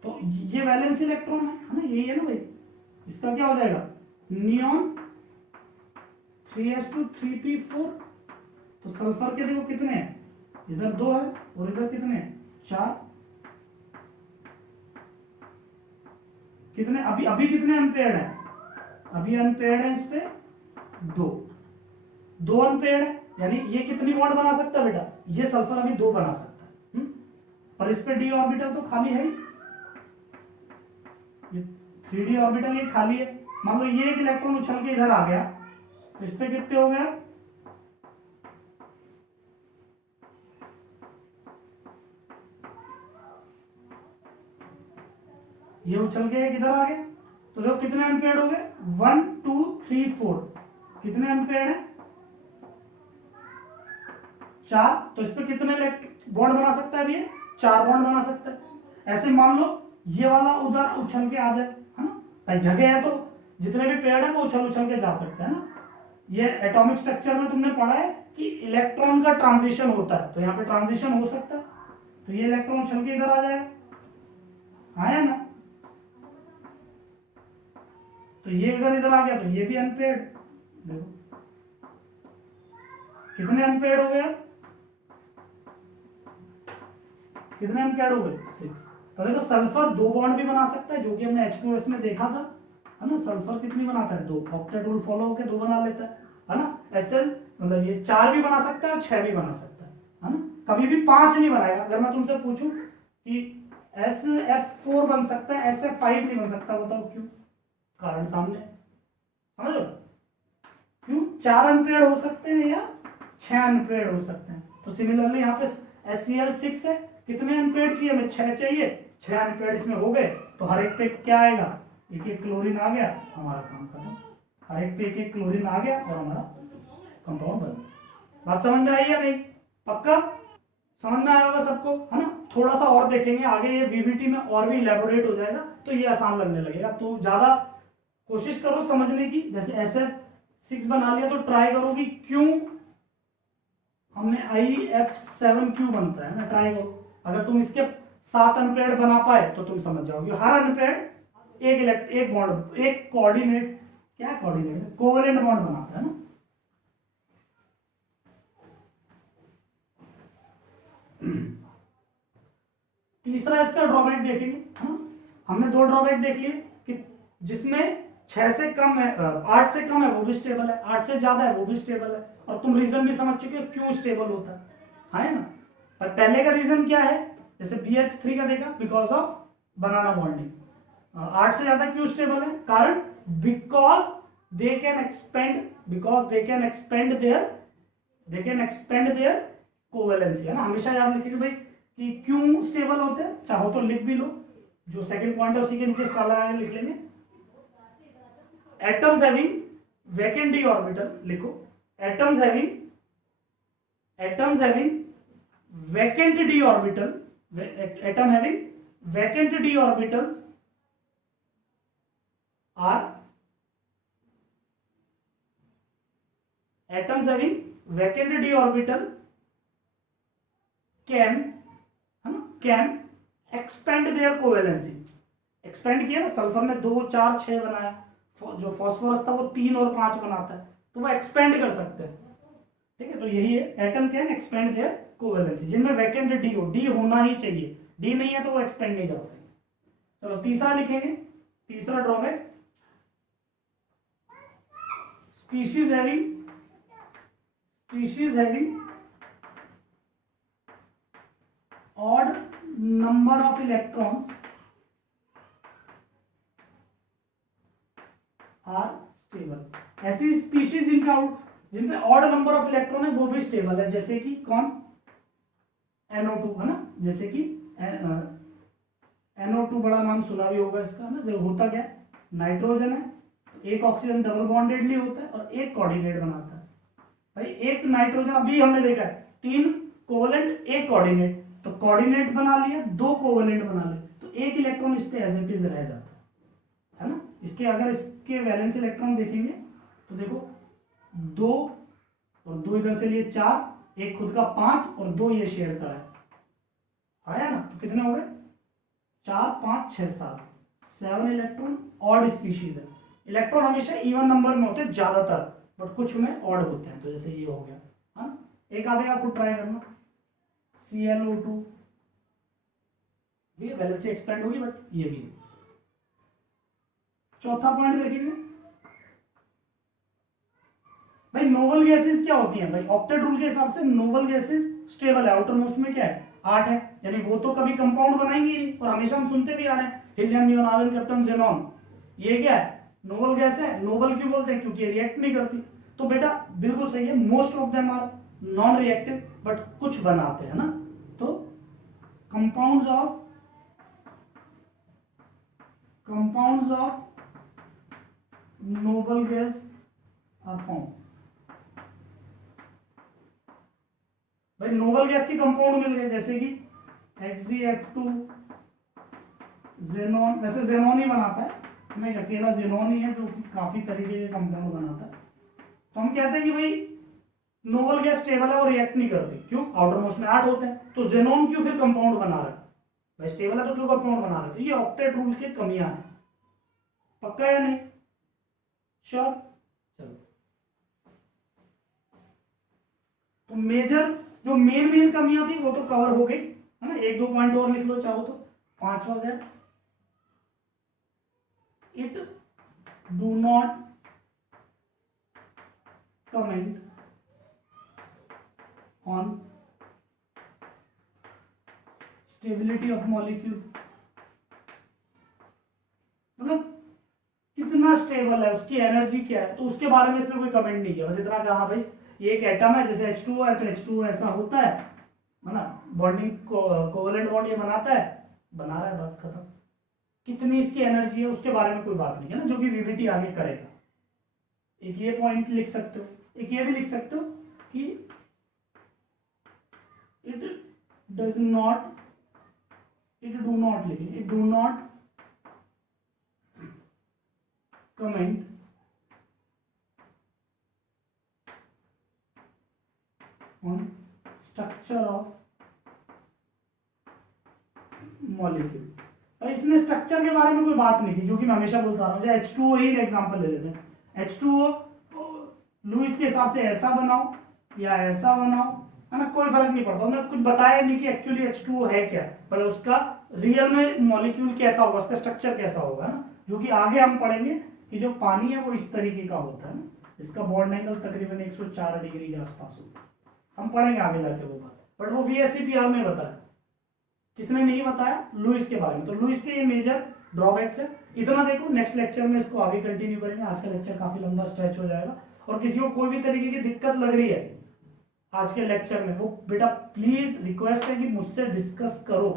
तो ये वैलेंस इलेक्ट्रॉन है ना, यही है ना भाई। इसका क्या हो जाएगा? Neon 3s2 3p4। तो सल्फर के देखो कितने हैं, इधर 2 है और इधर कितने हैं? 4। कितने अभी कितने अनपेयर्ड है? अभी अनपेयर्ड है इस पे 2 अनपेयर्ड है, यानी ये कितनी बॉन्ड बना सकता है बेटा? ये सल्फर अभी 2 बना सकता है। पर इस पे d ऑर्बिटल तो खाली है ही, ये 3d ऑर्बिटल ये खाली है। मान लो ये एक इलेक्ट्रॉन उछल के इधर आ गया, तो इस पे कितने हो गए? ये उछल के किधर आ गया, तो देखो कितने अनपेयर्ड हो गए? 1 2 3 4। कितने अनपेयर्ड है? 4। तो इस पे कितने बॉन्ड बना सकता है? ये 4 बॉन्ड बना सकता है। ऐसे मान लो ये वाला उधर उछल के आ जाए, है ना, भाई जगह है तो जितने भी पेड़ है वो उछल के जा सकते हैं ना। ये एटॉमिक स्ट्रक्चर में तुमने पढ़ा है कि इलेक्ट्रॉन का ट्रांजिशन होता है, तो यहाँ पे ट्रांजिशन हो सकता है, तो ये इलेक्ट्रॉन उछल के इधर आ जाएगा। आया ना? तो ये अगर इधर आ गया तो ये भी अनपेयर्ड। देखो कितने अनपेयर्ड हो गए? कितने अनपेयर्ड हो गए? 6। तो देखो सल्फर 2 बॉन्ड भी बना सकता है, जो कि हमने H2S में देखा था, है ना। सल्फर कितनी बनाता है? 2। ऑक्टेट रूल फॉलो होकर 2 बना लेता है ना। Sl मतलब ये 4 भी बना सकता है और 6 भी बना सकता है ना। कभी भी 5 नहीं बनाएगा। अगर मैं तुमसे पूछूं कि SF4 बन सकता है, SF5 नहीं बन सकता, बताओ क्यों? कारण सामने, समझ लो क्यों? 4 अनपेयर्ड हो सकते हैं या 6 अनपेयर्ड हो सकते हैं। तो सिमिलरली यहाँ पे SCl6 है, कितने अनपेयर्ड चाहिए? हमें 6 चाहिए, 6 अनपेयर्ड इसमें हो गए, तो हर एक पे क्या आएगा? एक एक क्लोरीन आ गया, हमारा काम खत्म। हर एक पे एक एक क्लोरीन आ गया और हमारा कंपाउंड बन। बात समझ में आई या नहीं? पक्का समझ में आया होगा सबको, है ना। थोड़ा सा और देखेंगे आगे, ये VBT में और भी इलेबोरेट हो जाएगा, तो ये आसान लगने लगेगा। तो ज्यादा कोशिश करो समझने की। जैसे SF6 बना लिया तो ट्राई करो कि क्यों हमने IF7 क्यों बनता है ना, ट्राई करो। अगर तुम इसके 7 अनपेयर्ड बना पाए तो तुम समझ जाओगे। हर अनपेयर्ड एक बॉन्ड, एक कोऑर्डिनेट, क्या कोऑर्डिनेट, कोवेलेंट बॉन्ड बनाता है ना। तीसरा इसका ड्रॉबैक देखेंगे, हाँ? हमने 2 ड्रॉबैक देख लिए कि जिसमें 6 से कम है, 8 से कम है वो भी स्टेबल है, 8 से ज्यादा है वो भी स्टेबल है, और तुम रीजन भी समझ चुके हो क्यों स्टेबल होता है ना। पर पहले का रीजन क्या है? जैसे BH3 का देखा, बिकॉज ऑफ बनाना बॉन्डिंग। 8 से ज्यादा क्यों स्टेबल है? कारण because they can expand their covalency, है ना। हमेशा याद रखिए भाई कि क्यों स्टेबल होते हैं, चाहो तो लिख भी लो, जो सेकंड पॉइंट है उसी के नीचे डाला है, लिख लेंगे। Atoms having vacant d orbital, लिखो atoms having vacant d orbital, atom having vacant d orbitals are atoms having vacant d orbital can expand their covalency। Expand किया ना, सल्फर में 2 4 6 बनाया, जो फॉस्फोरस था वो 3 और 5 बनाता है, तो वो एक्सपेंड कर सकते हैं। ठीक है, तो यही है, atom can expand their covalency, जिनमें वैकेंट डी हो, डी होना ही चाहिए, डी नहीं है तो वो एक्सपेंड नहीं कर पाएंगे। चलो तीसरा लिखेंगे, तीसरा drawback, species having odd number of electrons are stable. ऐसी स्पीशीज जिनमें ऑड नंबर ऑफ इलेक्ट्रॉन है वो भी स्टेबल है, जैसे कि कौन, NO2 है ना, जैसे कि NO2 बड़ा नाम सुना भी होगा इसका ना। जो होता क्या है, नाइट्रोजन है, एक ऑक्सीजन डबल बॉन्डेडली होता है और एक कोऑर्डिनेट बनाता है। भाई एक नाइट्रोजन, अभी हमने देखा है 3 कोवेलेंट 1 कोऑर्डिनेट, तो कोऑर्डिनेट बना लिया, 2 कोवेलेंट बना लिए, तो 1 इलेक्ट्रॉन इस पे एज इट इज रह जाता है ना। इसके अगर इसके वैलेंस इलेक्ट्रॉन देखेंगे तो देखो 2 और 2 इधर से लिए 4, एक खुद का 5 और 2 ये शेयर करा है, आया ना, तो कितने हो गए, 4 5 6 7 इलेक्ट्रॉन। ऑड स्पीशीज है, इलेक्ट्रॉन हमेशा इवन नंबर में होते हैं ज्यादातर, बट कुछ में ऑड होते हैं, तो जैसे ये हो गया, हाँ। एक आधे का खुद ट्राई करना, ClO2, ये वैलेंसी एक्सपेंड होगी, बट ये भी है। चौथा पॉइंट देखेंगे भाई, नोबल गैसेस क्या होती हैं। भाई ऑक्टेट रूल के हिसाब से नोबल गैसेस स्टेबल है, आउटर मोस्ट में क्या है 8 है, यानी वो तो कभी कंपाउंड बनाएंगे ही नहीं, और हमेशा हम सुनते भी आ रहे हैं helium, neon, argon, krypton, xenon, ये क्या है, नोबल गैस है। नोबल क्यों बोलते हैं, क्योंकि रिएक्ट नहीं करती। तो बेटा बिल्कुल सही है, most of them are non reactive, but कुछ बनाते हैं ना। तो compounds of noble gas are form. भाई नोबल गैस के कंपाउंड मिल गए, जैसे कि HgF2, ज़ेनॉन, वैसे ज़ेनॉन ही बनाता है, नहीं अकेला ज़ेनॉन ही है जो कि काफी तरीके के कंपाउंड बनाता है। तो हम कहते हैं कि भाई नोबल गैस स्टेबल है और रिएक्ट नहीं करती, क्यों, आउटर मोस्ट में 8 होते हैं, तो ज़ेनॉन क्यों फिर कंपाउंड बना रहा है, भाई स्टेबल है तो क्यों कंपाउंड बना रहा है। तो ये ऑक्टेट रूल की कमियां हैं, पक्का या नहीं, श्योर। चलो, तो मेजर जो मेन कमियां थी वो तो कवर हो गई है ना। 1-2 पॉइंट और लिख लो चाहो तो। 5वां है, it do not comment on stability of molecule, मतलब कितना स्टेबल है, उसकी एनर्जी क्या है, तो उसके बारे में इसने कोई कमेंट नहीं किया। बस इतना कहा भाई ये एक एटम है, जैसे H2O है तो H2O ऐसा होता है ना, बॉन्डिंग कोवेलेंट बॉन्ड ये बनाता है, बना रहा है, बात खत्म। कितनी इसकी एनर्जी है उसके बारे में कोई बात नहीं है ना, जो कि VBT आगे करेगा। एक ये पॉइंट लिख सकते हो, एक ये भी लिख सकते हो कि इट डू नॉट लिखेंगे, it do not comment on structure of molecule. और इसने स्ट्रक्चर के बारे में कोई बात नहीं की, जो कि मैं हमेशा बोलता रहा हूँ। जैसे H2O ही एग्जांपल ले लेते हैं, H2O लुईस के हिसाब से ऐसा बनाओ या ऐसा बनाओ, है ना, कोई फर्क नहीं पड़ता। उन्होंने कुछ बताया नहीं कि एक्चुअली H2O है क्या, पर उसका रियल में मॉलिक्यूल कैसा होगा, उसका स्ट्रक्चर कैसा होगा, है ना, जो कि आगे हम पढ़ेंगे कि जो पानी है वो इस तरीके का होता है ना, इसका बॉन्ड एंगल तकरीबन 104 डिग्री के आसपास होता है। हम पढ़ेंगे आगे जाके वो बात, बट वो VSEPR में बताया। किसने नहीं बताया, लुईस के बारे में। तो लुईस के ये मेजर ड्रॉबैक्स है, इतना देखो। नेक्स्ट लेक्चर में इसको आगे कंटिन्यू करेंगे, आज का लेक्चर काफी लंबा स्ट्रेच हो जाएगा। और किसी को कोई भी तरीके की दिक्कत लग रही है आज के लेक्चर में, वो बेटा प्लीज रिक्वेस्ट है कि मुझसे डिस्कस करो।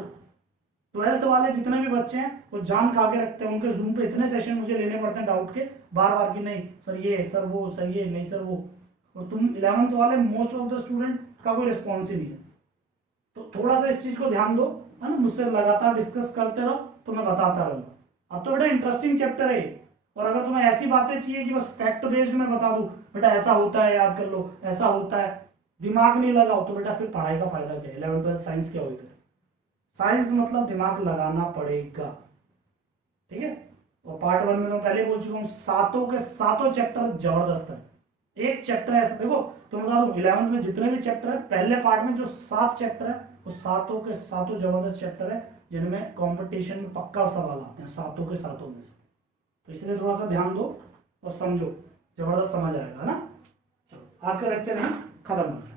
12th वाले जितने भी बच्चे हैं वो जान खा के रखते हैं, उनके जूम पे इतने सेशन मुझे लेने पड़ते हैं डाउट के, बार बार की नहीं सर ये, सर वो, सर ये नहीं, सर वो। और तुम 11th वाले मोस्ट ऑफ द स्टूडेंट का कोई रिस्पॉन्स ही नहीं है, तो थोड़ा सा इस चीज को ध्यान दो, है ना। मुझसे लगातार डिस्कस करते रहो तो मैं बताता रहूंगा। अब तो बेटा इंटरेस्टिंग चैप्टर है, और अगर तुम्हें ऐसी बातें चाहिए कि बस फैक्ट बेस्ड में बता दूं, बेटा ऐसा होता है याद कर लो, ऐसा होता है, दिमाग नहीं लगाओ, तो बेटा फिर पढ़ाई का फायदा क्या है। 11th 12th साइंस क्या होगी, साइंस मतलब दिमाग लगाना पड़ेगा, ठीक है। और पार्ट 1 में तो पहले बोल चुका हूँ, सातों के सातों चैप्टर जबरदस्त है। एक चैप्टर ऐसा देखो, तो बता दूं 11th में जितने भी चैप्टर है, पहले पार्ट में जो 7 चैप्टर है वो सातों के सातों जबरदस्त चैप्टर है, जिनमें कंपटीशन में पक्का सवाल आते हैं सातों के सातों में से। तो इसलिए थोड़ा सा ध्यान दो और समझो, जबरदस्त समझ आएगा, है ना। चलो आज का लेक्चर यहीं खत्म हो गया।